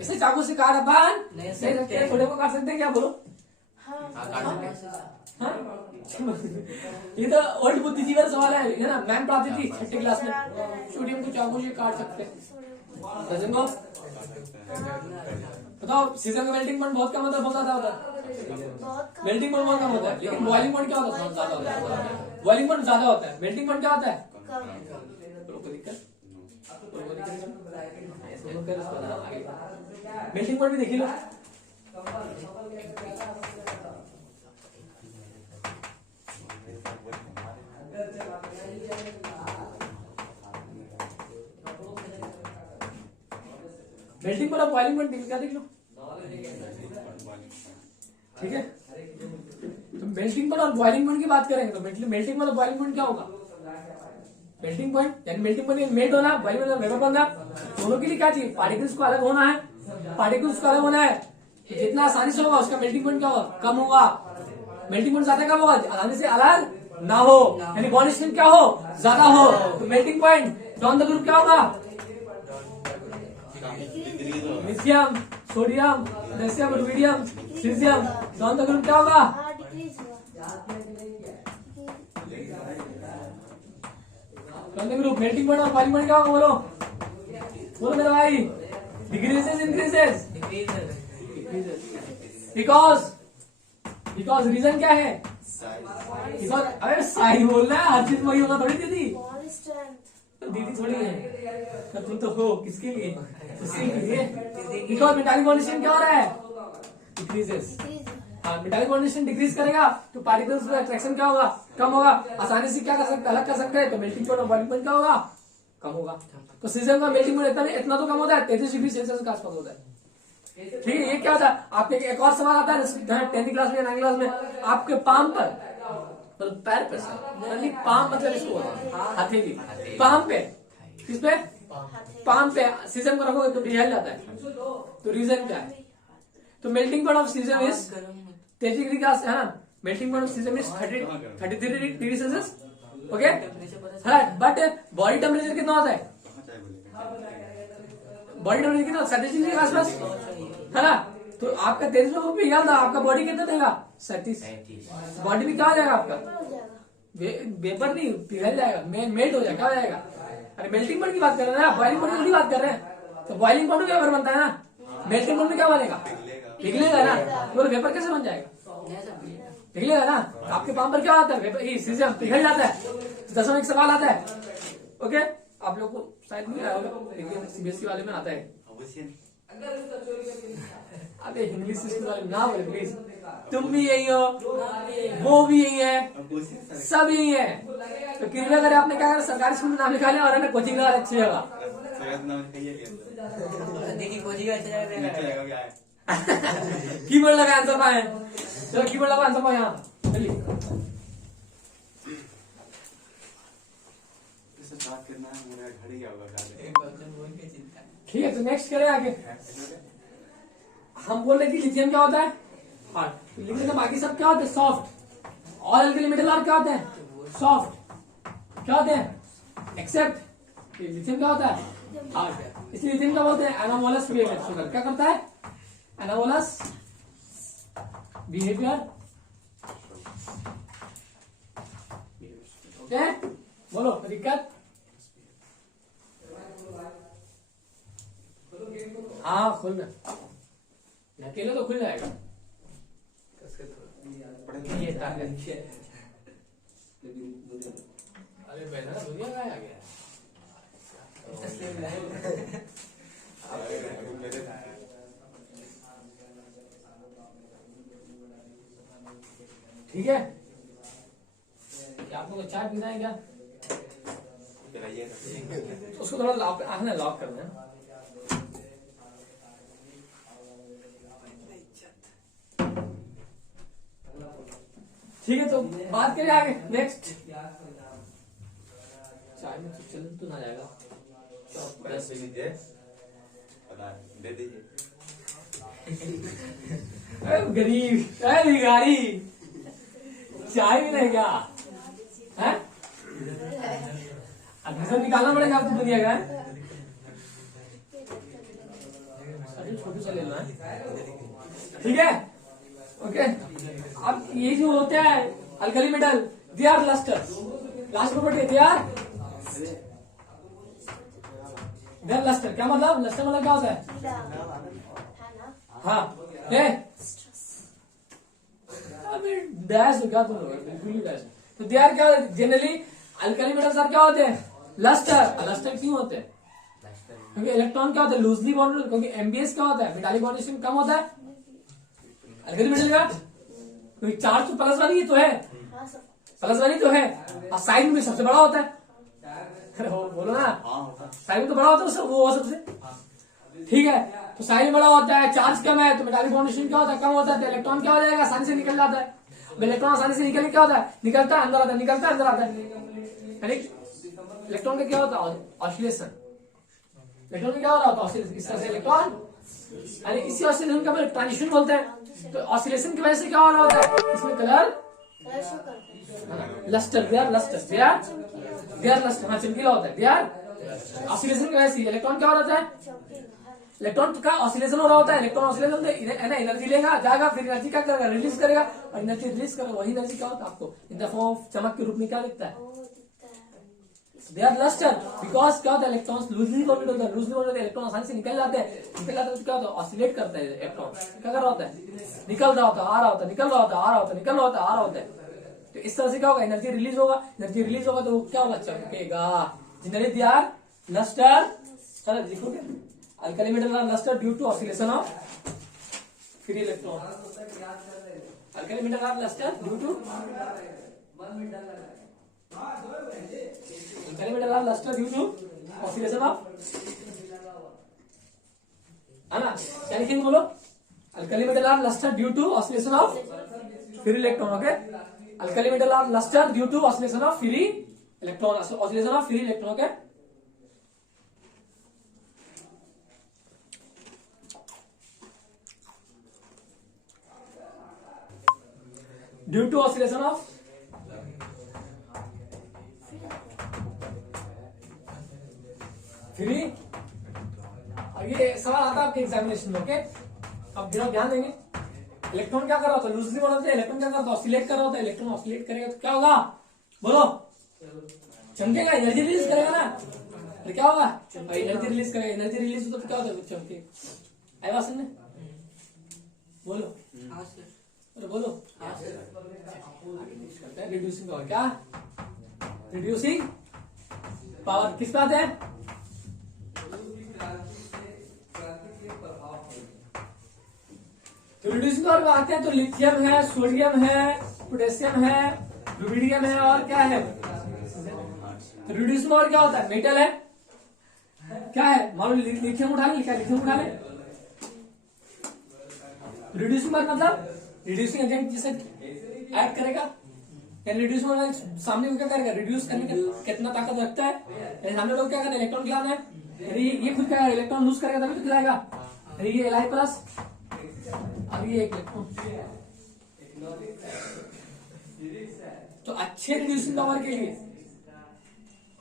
इसे चाकू से काट अपन नहीं सकते, थोड़े को काट सकते हैं क्या, बोलो? हाँ? ये तो ओल्ड बुद्धिजीवी सवाल है ना, मैम पढ़ाती थी 6ठी क्लास में, सोडियम को चाकू से काट सकते हैं। बताओ, सीजियम का मेल्टिंग पॉइंट बहुत कम होता है, बहुत ज्यादा होता है? मेल्टिंग पॉइंट बहुत कम होता है, लेकिन बॉइलिंग पॉइंट क्या होता है, ज्यादा होता है। बॉइलिंग पॉइंट ज्यादा होता है, मेल्टिंग पॉइंट क्या होता है, मेल्टिंग पॉइंट भी देखिए लो। मेल्टिंग पॉइंट और बॉइलिंग पॉइंट क्या देख लो, ठीक है। तो मेल्टिंग पॉइंट और बॉइलिंग पॉइंट की बात करेंगे तो मेल्टिंग पॉइंट और बॉइलिंग पॉइंट क्या होगा, मेल्टिंग पॉइंट यानी मेल्टिंग पॉइंट मेल्ट होना, बॉइलिंग पॉइंट वेपर बनना। दोनों के लिए क्या चाहिए, पार्टिकल्स को अलग होना है, पार्टिकल्स को अलग होना है। जितना आसानी से होगा उसका मेल्टिंग पॉइंट क्या होगा, कम होगा। मेल्टिंग पॉइंट ज्यादा कम होगा, आसानी से अलग ना हो, यानी बॉन्ड क्या हो, ज्यादा हो। तो melting point down the group क्या होगा, lithium, sodium, potassium, rubidium, caesium. Down the group क्या होगा, down the group. Melting point और बॉइलिंग पॉइंट क्या होगा, बोलो मेरे भाई, डिक्रीजेस इंक्रीजेस, बिकॉज रीजन क्या है, बिकॉज अरे साई बोलना है, हर चीज वही होगा थोड़ी दीदी, तो दीदी थोड़ी है, तो तुम तो हो किसके लिए, उसके लिए। बिकॉज मेटालिक कांस्टेंट क्या हो रहा है, डिक्रीजेस। हाँ, मेटालिक कांस्टेंट डिक्रीज करेगा तो पार्टिकल्स का अट्रैक्शन क्या होगा, कम होगा। आसानी से क्या कर सकते, अलग कर सकते हैं, तो मेल्टिंग पॉइंट और बॉइलिंग पॉइंट क्या होगा, कम होगा। तो सीजियम का मेल्टिंग पॉइंट इतना तो कम होता है, 33 डिग्री सेल्सियस के आसपास होता है, ठीक है। ये क्या होता है, आपके एक और सवाल आता है 10th क्लास में, 9th क्लास में, आपके पाम पर, मतलब पैर पर, पाम मतलब इसको हथेली, पाम पे, किस पे, पाम पे सीजियम को रखोगे तो पिघल जाता है। तो रीजन क्या है, तो melting point of caesium is 33 degree का है ना, melting point of caesium is 33 degree Celsius, okay. But body temperature कितना होता है, बॉडी टेम्परेचर कितना, 37 डिग्री के आसपास, है ना। तो आपका 33 में वो पिघल था, आपका बॉडी कितना देगा, 37। बॉडी में क्या हो जाएगा आपका, वेपर नहीं, पिघल जाएगा, मेल्ट हो जाएगा, क्या हो जाएगा। अरे मेल्टिंग पॉइंट की बात कर रहे हैं ना, बॉइलिंग पॉइंट की बात कर रहे हैं। तो बॉइलिंग पॉइंट में वेपर बनता है ना, मेल्टिंग पॉइंट में क्या बनेगा, पिघलेगा ना। तो वेपर कैसे बन जाएगा, पिघलेगा ना। आपके पाम पर क्या आता है, वेपर, सीजियम पिघल जाता है। 10वां एक सवाल आता है, ओके, आप लोग को शायद नहीं आया होगा, लेकिन सीबीएसई वाले में आता है। अबे इंग्लिश स्कूल वाले ना बोले प्लीज, तुम भी यही हो, वो भी यही है, सब यही है। तो कृपया करें, आपने क्या करा, सरकारी स्कूल में नाम लिखा लिया और है कोचिंग लगा अच्छी जगह, देखिए कोचिंग अच्छा जगह कीबोर्ड लगा आंसर पाए, चलो कीबोर्ड लगा आंसर पाए, यहाँ चलिए ठीक है। तो नेक्स्ट करें आगे, हम बोल रहे थे लिथियम क्या होता है, हार्ड, लिथियम का बाकी सब क्या होते हैं, सॉफ्ट। ऑल एल्कली मेटल और क्या होते हैं, सॉफ्ट, क्या होते हैं, एक्सेप्ट लिथियम क्या होता है, आ गया। इसलिए इथिन का बोलते हैं एनामोलस बिहेवियर। शुगर क्या करता है? Anomalous behaviour. ओके, बोलो दिक्कत। हाँ खुल रहा, अकेले तो खुल जाएगा। ये अरे बेटा दुनिया का आ गया। ठीक है, क्या आपको चाय पीना है क्या? तो उसको थोड़ा लॉक लॉक करना है। ठीक है, तो बात करें आगे। नेक्स्ट, चाय में तो चल तो ना जाएगा। दे दीजिए। गरीब भिखारी, चाय भी नहीं क्या है? एडमिशन निकालना पड़ेगा आपको दुनिया का। छोटी सा लेना है, ठीक है। ओके, अब ये जो होता है alkali metal, they are lustre. Last property they are lustre. क्या मतलब? लस्टर मतलब क्या होता है? हाँ, डैश हो क्या तुम लोग? बिल्कुल ही डैश। तो दे आर क्या जनरली अल्कली मेटल सर क्या होते हैं? लस्टर। लस्टर क्यों होते हैं? क्योंकि इलेक्ट्रॉन क्या होता है? Loosely bonded. क्योंकि एमबीएस क्या होता है? मेटालिक बॉन्डेशन कम होता है अल्कली मेटल का। क्योंकि चार्ज तो प्लस वाली ही तो है, प्लस वाली तो है, और साइड में सबसे बड़ा होता है। बोलो ना, साइड में तो बड़ा होता है वो सबसे। ठीक है, तो साइड में बड़ा होता है, चार्ज कम है, तो मेटालिक बॉन्डेशन क्या होता है? कम होता है। तो इलेक्ट्रॉन क्या हो जाएगा? आसानी से निकल जाता है। इलेक्ट्रॉन आसानी से निकलने क्या होता है? निकलता है अंदर आता है, निकलता है अंदर आता है। यानी इलेक्ट्रॉन का क्या होता है? ऑसिलेशन। इलेक्ट्रॉन का क्या हो रहा होता है? ऑसिलेशन। इस तरह से इलेक्ट्रॉन, यानी इसी ऑसिलेशन का ट्रांजिशन बोलते हैं। तो ऑसिलेशन की वजह से क्या हो रहा होता है? इसमें colour lustre, they are lustre, they are lustre. हाँ, चमकीला होता है। दे आर ऑसिलेशन की वजह से इलेक्ट्रॉन क्या हो रहा है? इलेक्ट्रॉन का ऑसिलेशन हो रहा होता है। इलेक्ट्रॉन ऑसिलेशन है ना, एनर्जी लेगा, जाएगा, फिर एनर्जी क्या करेगा? रिलीज करेगा, और एनर्जी रिलीज करेगा। वही एनर्जी क्या होता है? आपको इन द फॉर्म ऑफ चमक के रूप में क्या दिखता है? दे आर लस्टर बिकॉज क्या होता है? इलेक्ट्रॉन्स लूजली बॉन्डेड होता है। लूजली बॉन्डेड इलेक्ट्रॉन आसानी से निकल जाते हैं। निकल जाते हैं तो क्या होता है? ऑसिलेट करता है इलेक्ट्रॉन। क्या कर रहा होता है? निकल रहा होता है, आ रहा होता है, निकल रहा होता है, आ रहा होता है, निकल रहा होता है, आ रहा होता है। तो इस तरह से क्या होगा? एनर्जी रिलीज होगा। एनर्जी रिलीज होगा तो क्या होगा? चमकेगा। Generally they are lustre. चलो लिखोगे, alkali metal are lustre due to oscillation of free electron. Alkali metal are lustre due to alkali metal are lustre due to oscillation of, है ना? क्या लिखेंगे बोलो? Alkali metal are lustre due to oscillation of free electron. Okay, alkali metal are lustre due to oscillation of free electron, oscillation of free electron. Okay, due to oscillation of free. और ये सवाल आता है आपके examination में। Okay, अब ध्यान देंगे। इलेक्ट्रॉन क्या कर रहा होता है? लूजली बॉन्ड होता है। इलेक्ट्रॉन क्या करता है? ऑसिलेट कर रहा होता है। इलेक्ट्रॉन ऑसिलेट करेगा तो क्या होगा? बोलो, चमकेगा, एनर्जी रिलीज करेगा ना। फिर क्या होगा? एनर्जी रिलीज करेगा। एनर्जी रिलीज होता तो क्या होता है? चमकेगा। आया समझ में? बोलो, अरे बोलो। Reducing power. क्या रिड्यूसिंग पावर किस बात है? तो रिड्यूसिंग पावर में आते हैं तो लिथियम है, सोडियम है, पोटेशियम है, रुबिडियम है, और क्या है? तो रिड्यूसिंग पावर क्या होता है? मेटल है, क्या है? मान लो लिथियम उठा ले, क्या लिथियम उठा ले। रिड्यूसिंग पावर मतलब रिड्यूसिंग एजेंट जिसे ऐड करेगा, रिड्यूस सामने को क्या करेगा? रिड्यूस करने का कितना ताकत रखता है? सामने को क्या करना है? इलेक्ट्रॉन खिलाना है। ये खुद क्या इलेक्ट्रॉन लूज करेगा तभी तो खिलाएगा। ये Li प्लस, अब ये एक इलेक्ट्रॉन। तो अच्छे रिड्यूसिंग पावर के लिए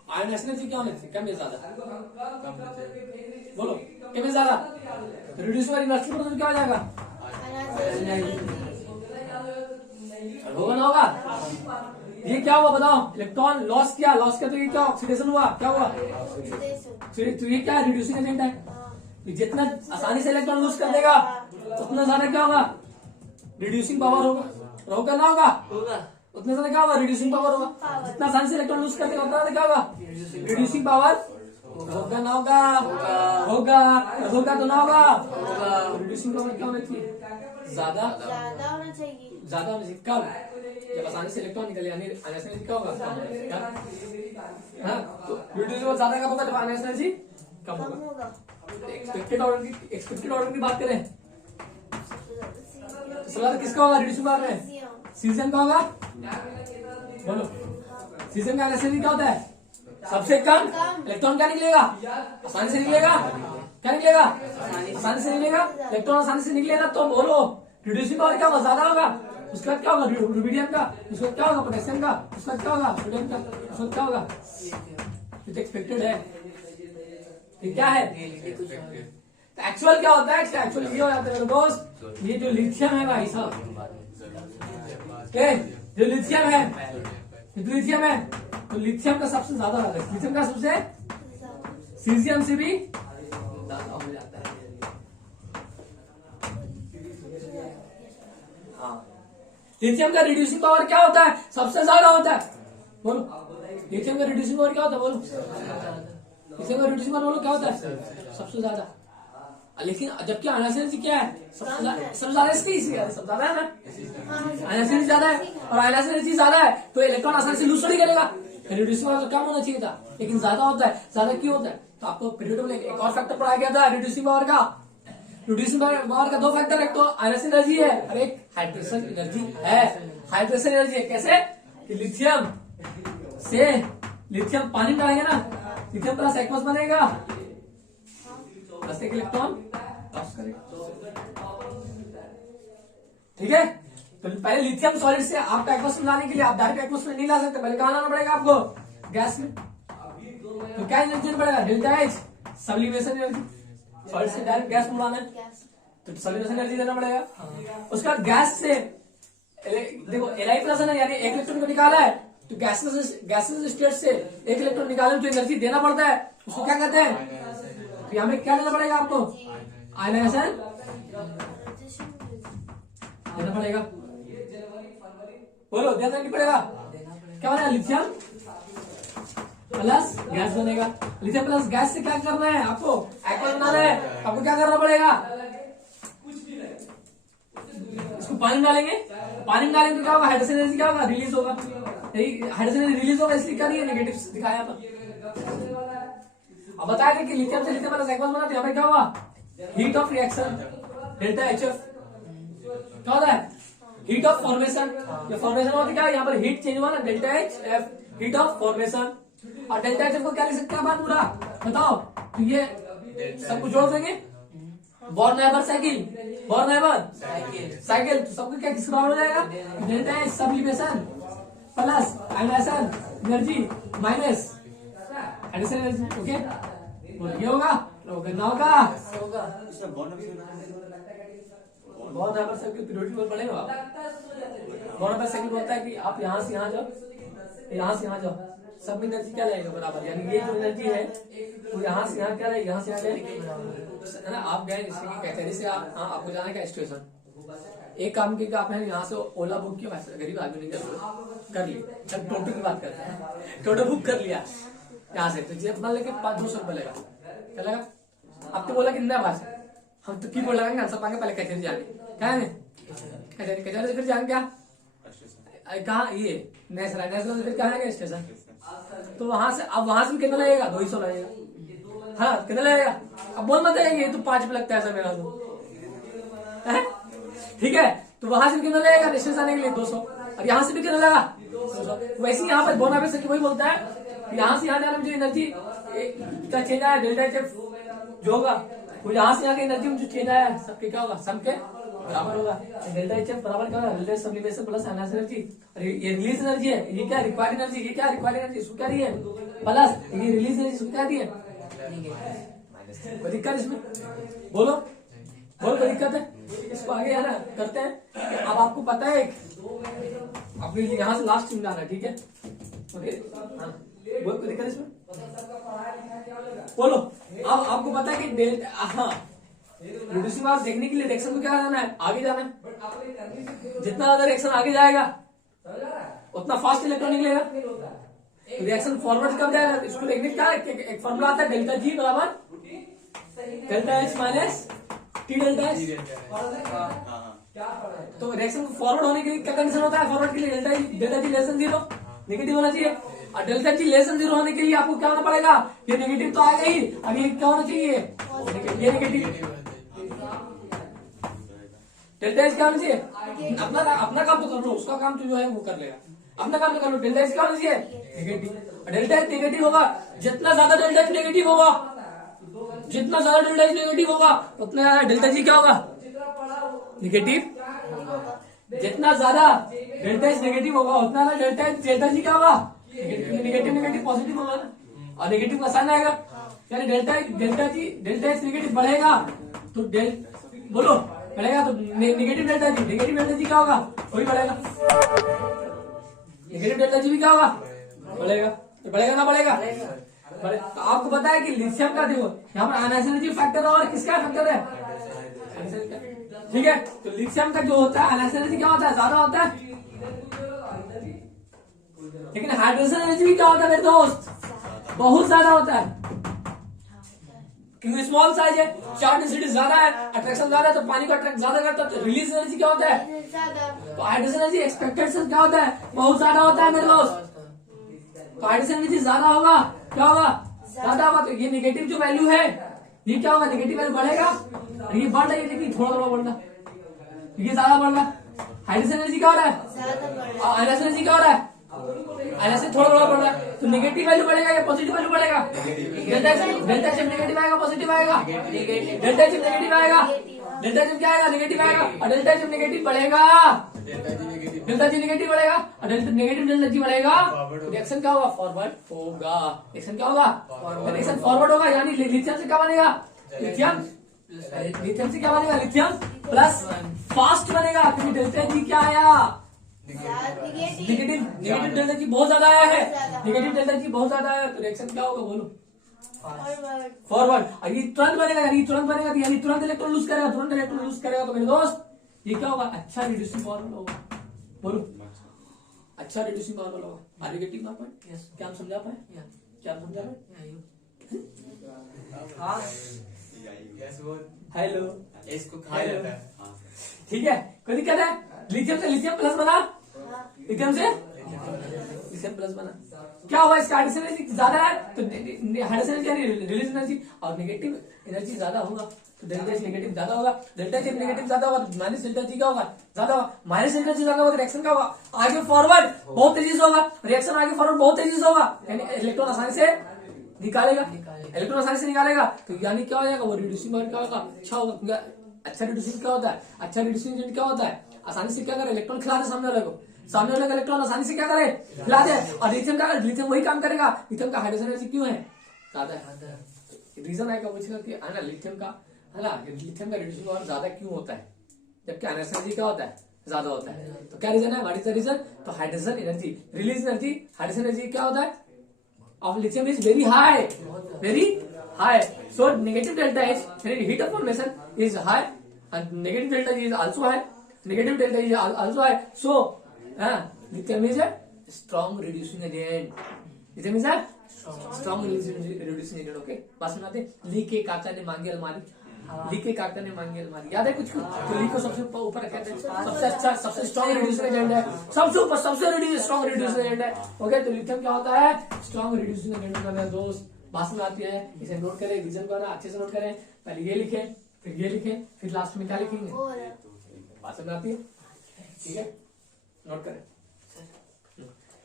आयनाइजेशन एनर्जी क्या होनी चाहिए, कम या ज्यादा? कम होते बोलो, कम या ज्यादा? रिड्यूस वाली एनर्जी पर क्या हो जाएगा? होगा ना होगा? ये क्या हुआ बताओ? इलेक्ट्रॉन लॉस किया, तो ये क्या ऑक्सीडेशन हुआ, क्या हुआ? तो ये क्या रिड्यूसिंग एजेंट है? ये जितना आसानी से इलेक्ट्रॉन लूज कर देगा उतना ज्यादा क्या होगा? रिड्यूसिंग पावर होगा। होगा ना होगा? उतना ज्यादा क्या होगा? रिड्यूसिंग पावर होगा। जितना आसानी से इलेक्ट्रॉन लूज कर देगा उतना ज्यादा क्या होगा? रिड्यूसिंग पावर होगा ना होगा? होगा। होगा तो ना होगा? रिड्यूसिंग पावर क्या होना चाहिए? ज्यादा होना चाहिए। ज्यादा होना चाहिए। कब? जब आसानी से इलेक्ट्रॉन निकले, यानी आयनाइजेशन क्या होगा? हाँ, तो रिड्यूसिंग पावर ज्यादा कब होगा? जब आयनाइजेशन एनर्जी कम होगा। एक्सपेक्टेड ऑर्डर की बात करें तो सवाल किसका होगा? रिड्यूसिंग पावर में सीजन का होगा। बोलो, सीजन का आयनाइजेशन क्या होता है? सबसे कम इलेक्ट्रॉन क्या निकलेगा? आसानी से निकलेगा। क्या निकलेगा? आसानी से निकलेगा। इलेक्ट्रॉन आसानी से निकलेगा तो बोलो रिड्यूसिंग पावर क्या होगा? ज्यादा होगा। उसके बाद क्या होगा? रुबिडियम का। उसके बाद क्या होगा? पोटेशियम का। उसके बाद क्या होगा? सोडियम का। उसके बाद क्या होगा? ये एक्सपेक्टेड है। ये क्या है? तो एक्चुअल क्या होता है? एक्चुअल ये हो जाता है मेरे दोस्त, ये जो लिथियम है भाई साहब, जो लिथियम है, तो लिथियम का सबसे ज्यादा होता है। लिथियम का सबसे सीजियम से भी ज्यादा हो जाता है। हाँ, लिथियम का रिड्यूसिंग पावर क्या होता है? सबसे ज्यादा होता है। बोलो, लिथियम का रिड्यूसिंग पावर क्या होता है? बोलो, लिथियम का रिड्यूसिंग पावर बोलो क्या होता है? सबसे ज्यादा। लेकिन जबकि आयनाइजेशन एनर्जी क्या है? सबसे ज्यादा इसकी सब ज्यादा है ना? आयनाइजेशन एनर्जी ज्यादा है और आयनाइजेशन एनर्जी ज्यादा है तो इलेक्ट्रॉन आसानी से लूज थोड़ी करेगा। रिड्यूसिंग पावर तो कम होना चाहिए था, लेकिन ज्यादा होता है। ज्यादा क्यों होता है? तो आपको पीरियड में एक और फैक्टर पढ़ाया गया था रिड्यूसिंग पावर का। रिड्यूसिंग पावर का दो फैक्टर, एक तो आयनाइजेशन एनर्जी है और एक हाइड्रेशन एनर्जी है। हाइड्रेशन एनर्जी है कैसे? कि लिथियम से लिथियम पानी डालेंगे ना, लिथियम प्लस एक्वस बनेगा, प्लस एक इलेक्ट्रॉन लॉस करेगा। ठीक है, तो पहले लिथियम सॉलिड से आप एक्वस में लाने के लिए आप डायरेक्ट एक्वस में नहीं ला सकते, पहले कहां लाना पड़ेगा आपको? गैस में। तो क्या एनर्जी पड़ेगा? Delta H, sublimation energy. Solid से डायरेक्ट गैस में उड़ाना है तो सब्लिमेशन एनर्जी देना पड़ेगा। उसके बाद गैस से देखो Li प्लस है ना, यानी एक इलेक्ट्रॉन को निकाला है तो गैसेस स्टेट से एक इलेक्ट्रॉन निकालने में जो एनर्जी देना पड़ता है उसको क्या कहते हैं? तो यहाँ पे क्या देना पड़ेगा आपको? आयनाइजेशन देना पड़ेगा। बोलो, देना नहीं पड़ेगा? क्या बनेगा? लिथियम प्लस गैस बनेगा। लिथियम प्लस गैस से क्या करना है आपको? एक्वा बनाना है। आपको क्या करना पड़ेगा? इसको पानी डालेंगे, पानी डालेंगे तो क्या होगा? हाइड्रोजन एनर्जी क्या होगा? रिलीज होगा। हाइड्रोजन एनर्जी रिलीज होगा, इसलिए क्या नहीं है? नेगेटिव दिखाया था। अब बताया कि लिथियम से लिथियम प्लस एक्वा बना, तो यहाँ पे क्या हुआ? Heat of reaction delta HF क्या होता है? Heat of formation. ये फॉर्मेशन होता है क्या? यहाँ पर हीट चेंज हुआ ना, delta HF, heat of formation. और डेल्टा HF को क्या लिख सकते हैं बात पूरा बताओ? तो ये सब कुछ जोड़ देंगे, बॉर्न-हाइमर साइकिल, बॉर्न-हाइमर साइकिल, तो सबको क्या किस बराबर हो जाएगा? Delta H sublimation plus ionization energy minus hydrogen energy. Okay, बोलो ये होगा ना होगा? बहुत यहाँ पर सर्किल पीरियोडिक में पढ़ेगा। बहुत पर सर्किल बोलता है कि आप यहाँ से यहाँ जाओ, यहाँ से यहाँ जाओ, सब में एनर्जी क्या रहेगा? बराबर। यानी ये जो एनर्जी है वो यहाँ से यहाँ क्या रहेगा? यहाँ से यहाँ है ना। आप गए जैसे कि कैटेगरी से आपको जाना है स्टेशन, एक काम किया आपने यहाँ से ओला बुक किया, गरीब आदमी नहीं कर लिया। टोटो की बात करते हैं, टोटो बुक कर लिया यहाँ से, तो जेब मान लेके 500-200 रुपए लेगा। क्या लगा? अब तो बोला कितना बात है, हम तो की बोल लगाएंगे आंसर पाएंगे, पहले कैसे जाएंगे? क्या है कचहरी से फिर जाएंगे क्या? कहाँ? ये नेशनल से फिर क्या है स्टेशन। तो वहां से अब वहां से कितना लगेगा? 200 लगेगा। हाँ, कितना लगेगा? अब बोल मत ये तो 5 रुपये लगता है मेरा तो, ठीक है। तो वहां से कितना लगेगा स्टेशन आने के लिए? 200। और यहाँ से भी कितना लगा? 200। वैसे ही यहाँ पर बोना से वही बोलता है, यहाँ से यहाँ जाने में जो एनर्जी का चेंज आया डेल्टा HF जो होगा, वो यहाँ से यहाँ की एनर्जी में जो चेंज आया सबके क्या होगा? सबके बराबर होगा डेल्टा एच बराबर क्या होगा delta sublimation plus energy energy. अरे ये रिलीज एनर्जी है, ये क्या रिक्वायर्ड एनर्जी, ये क्या रिक्वायर्ड एनर्जी इसको क्या दी है प्लस, ये रिलीज एनर्जी इसको क्या दी है। कोई दिक्कत इसमें बोलो, बोल कोई दिक्कत है इसको आगे है ना करते हैं। अब आपको पता है अपने यहाँ से लास्ट चिन्ह आना है, ठीक है ओके हाँ बोल कोई दिक्कत इसमें बोलो। अब आपको पता है कि डेल्टा हाँ रिड्यूसिंग मास देखने के लिए रिएक्शन को क्या जाना है आगे जाना है। जितना ज्यादा रिएक्शन आगे जाएगा उतना फास्ट इलेक्ट्रॉन निकलेगा। तो रिएक्शन फॉरवर्ड कब जाएगा इसको देखने क्या एक फॉर्मूला आता है डेल्टा जी बराबर delta H minus T delta H. तो रिएक्शन फॉरवर्ड होने के लिए क्या कंडीशन होता है फॉरवर्ड के लिए delta G less than 0 negative होना चाहिए। और डेल्टा जी लेस देन 0 होने के लिए आपको क्या होना पड़ेगा ये नेगेटिव तो आएगा ही, अब ये क्या होना चाहिए ये नेगेटिव। डेल्टा एच क्या होना चाहिए अपना काम तो कर लो, उसका काम तो जो है वो कर लेगा, अपना काम तो कर लो। डेल्टा एच क्या होना चाहिए नेगेटिव। डेल्टा एच नेगेटिव होगा, जितना ज्यादा डेल्टा एच नेगेटिव होगा जितना ज्यादा डेल्टा एच नेगेटिव होगा उतना ज्यादा डेल्टा जी क्या होगा नेगेटिव। जितना ज्यादा डेल्टा एच नेगेटिव होगा उतना ज्यादा डेल्टा जी क्या होगा नेगेटिव। नेगेटिव पॉजिटिव होगा ना और नेगेटिव का साइन आएगा, यानी डेल्टा एच नेगेटिव बढ़ेगा तो बोलो बढ़ेगा तो नेगेटिव डेल्टा जी क्या होगा वही बढ़ेगा। नेगेटिव डेल्टा जी भी क्या होगा बढ़ेगा, तो बढ़ेगा ना बढ़ेगा तो आपको पता है कि लिथियम का देखो यहाँ पर अनएसिडिटी फैक्टर और किसका फैक्टर है ठीक है। तो लिथियम का जो होता है अनएसिडिटी क्या होता है ज्यादा होता है, लेकिन हाइड्रोजन एनर्जी भी क्या होता है मेरे दोस्त बहुत ज्यादा होता है क्योंकि स्मॉल साइज है, चार्ज डेंसिटी ज्यादा है, अट्रैक्शन ज्यादा है तो पानी को अट्रैक्ट ज्यादा करता है। तो रिलीज एनर्जी क्या होता है तो हाइड्रोजन एनर्जी एक्सपेक्टेड से क्या होता है बहुत ज्यादा होता है मेरे दोस्त। तो हाइड्रोजन एनर्जी ज्यादा होगा क्या होगा ज्यादा होगा, तो ये नेगेटिव जो वैल्यू है ये क्या होगा नेगेटिव वैल्यू बढ़ेगा और ये बढ़ रही है लेकिन थोड़ा थोड़ा बढ़ रहा है, ये ज्यादा बढ़ रहा है। हाइड्रोजन एनर्जी क्या हो रहा है और हाइड्रोजन एनर्जी क्या हो रहा है ऐसे थोड़ा थोड़ा बढ़ रहा है। तो नेगेटिव वैल्यू बढ़ेगा या पॉजिटिव वैल्यू बढ़ेगा डेल्टा एच नेगेटिव आएगा पॉजिटिव आएगा, डेल्टा एच नेगेटिव आएगा डेल्टा एच क्या आएगा नेगेटिव आएगा और डेल्टा एच नेगेटिव बढ़ेगा डेल्टा जी नेगेटिव बढ़ेगा और नेगेटिव डेल्टा जी बढ़ेगा रिएक्शन क्या होगा फॉरवर्ड होगा। रिएक्शन क्या होगा रिएक्शन फॉरवर्ड होगा, यानी लिथियम से क्या बनेगा लिथियम से क्या बनेगा लिथियम प्लस फास्ट बनेगा क्योंकि डेल्टा जी क्या आया नेगेटिव डेल्टा जी बहुत ज्यादा आया है, नेगेटिव डेल्टा जी बहुत ज्यादा आया तो रिएक्शन क्या होगा बोलो फॉरवर्ड। और ये तुरंत बनेगा यानी तुरंत इलेक्ट्रॉन लूज करेगा तो मेरे दोस्त ये क्या होगा अच्छा रिड्यूसिंग पावर होगा बोलो अच्छा रिड्यूसिंग पावर होगा। नेगेटिव ना पॉइंट क्या हम समझा पाए क्या हम समझा पाए हेलो इसको खा लेता है ठीक है कोई दिक्कत है। लिथियम से लिथियम प्लस बना लिथियम से लिथियम प्लस बना क्या हुआ इसका हाइड्रोजन एनर्जी ज्यादा है तो हाइड्रोजन एनर्जी यानी रिलीज एनर्जी और नेगेटिव एनर्जी ज्यादा होगा तो डेल्टा एच नेगेटिव ज्यादा होगा, डेल्टा एच नेगेटिव ज्यादा होगा तो माइनस डेल्टा जी क्या होगा ज्यादा होगा, माइनस डेल्टा जी ज्यादा होगा तो रिएक्शन का होगा आगे फॉरवर्ड बहुत तेजी से होगा, रिएक्शन आगे फॉरवर्ड बहुत तेजी से होगा यानी इलेक्ट्रॉन आसानी से निकालेगा इलेक्ट्रॉन आसानी से निकालेगा तो यानी क्या हो जाएगा वो रिड्यूसिंग पावर क्या होगा अच्छा होगा। अच्छा रिड्यूसिंग क्या होता है अच्छा रिड्यूसिंग एजेंट क्या होता है आसानी से क्या करे इलेक्ट्रॉन खिला दे सामने वाले को इलेक्ट्रॉन आसानी से क्या करे खिला दे। और लिथियम का लिथियम वही काम करेगा, लिथियम का हाइड्रोजन एनर्जी क्यों है ज्यादा है रीजन आएगा पूछेगा कि है ना लिथियम का है ना लिथियम का रिड्यूसिंग पावर ज्यादा क्यों होता है जबकि हाइड्रोजन एनर्जी क्या होता है ज्यादा होता है। तो क्या रीजन है व्हाट इज द रीजन तो hydrogen energy release energy hydrogen energy क्या होता है of lithium is very high so negative delta H heat of formation is high and negative delta G is also high so lithium is a strong reducing agent okay बात सुनाते ली के काका ने मांगी अलमारी याद है कुछ तो ली को सबसे ऊपर रखा था सबसे अच्छा सबसे स्ट्रॉन्ग रिड्यूसिंग एजेंट है सबसे ऊपर सबसे स्ट्रॉन्ग रिड्यूसिंग एजेंट है ओके। तो लिथियम क्या होता है स्ट्रॉन्ग रिड्यूसिंग एजेंट का मेरा दोस्त भाषण आती है इसे नोट करें रीजन को ना अच्छे से नोट करें पहले ये लिखें फिर लास्ट में क्या लिखेंगे भाषण आती है ठीक है नोट करें।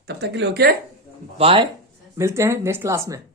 तब तक के लिए ओके बाय मिलते हैं नेक्स्ट क्लास में।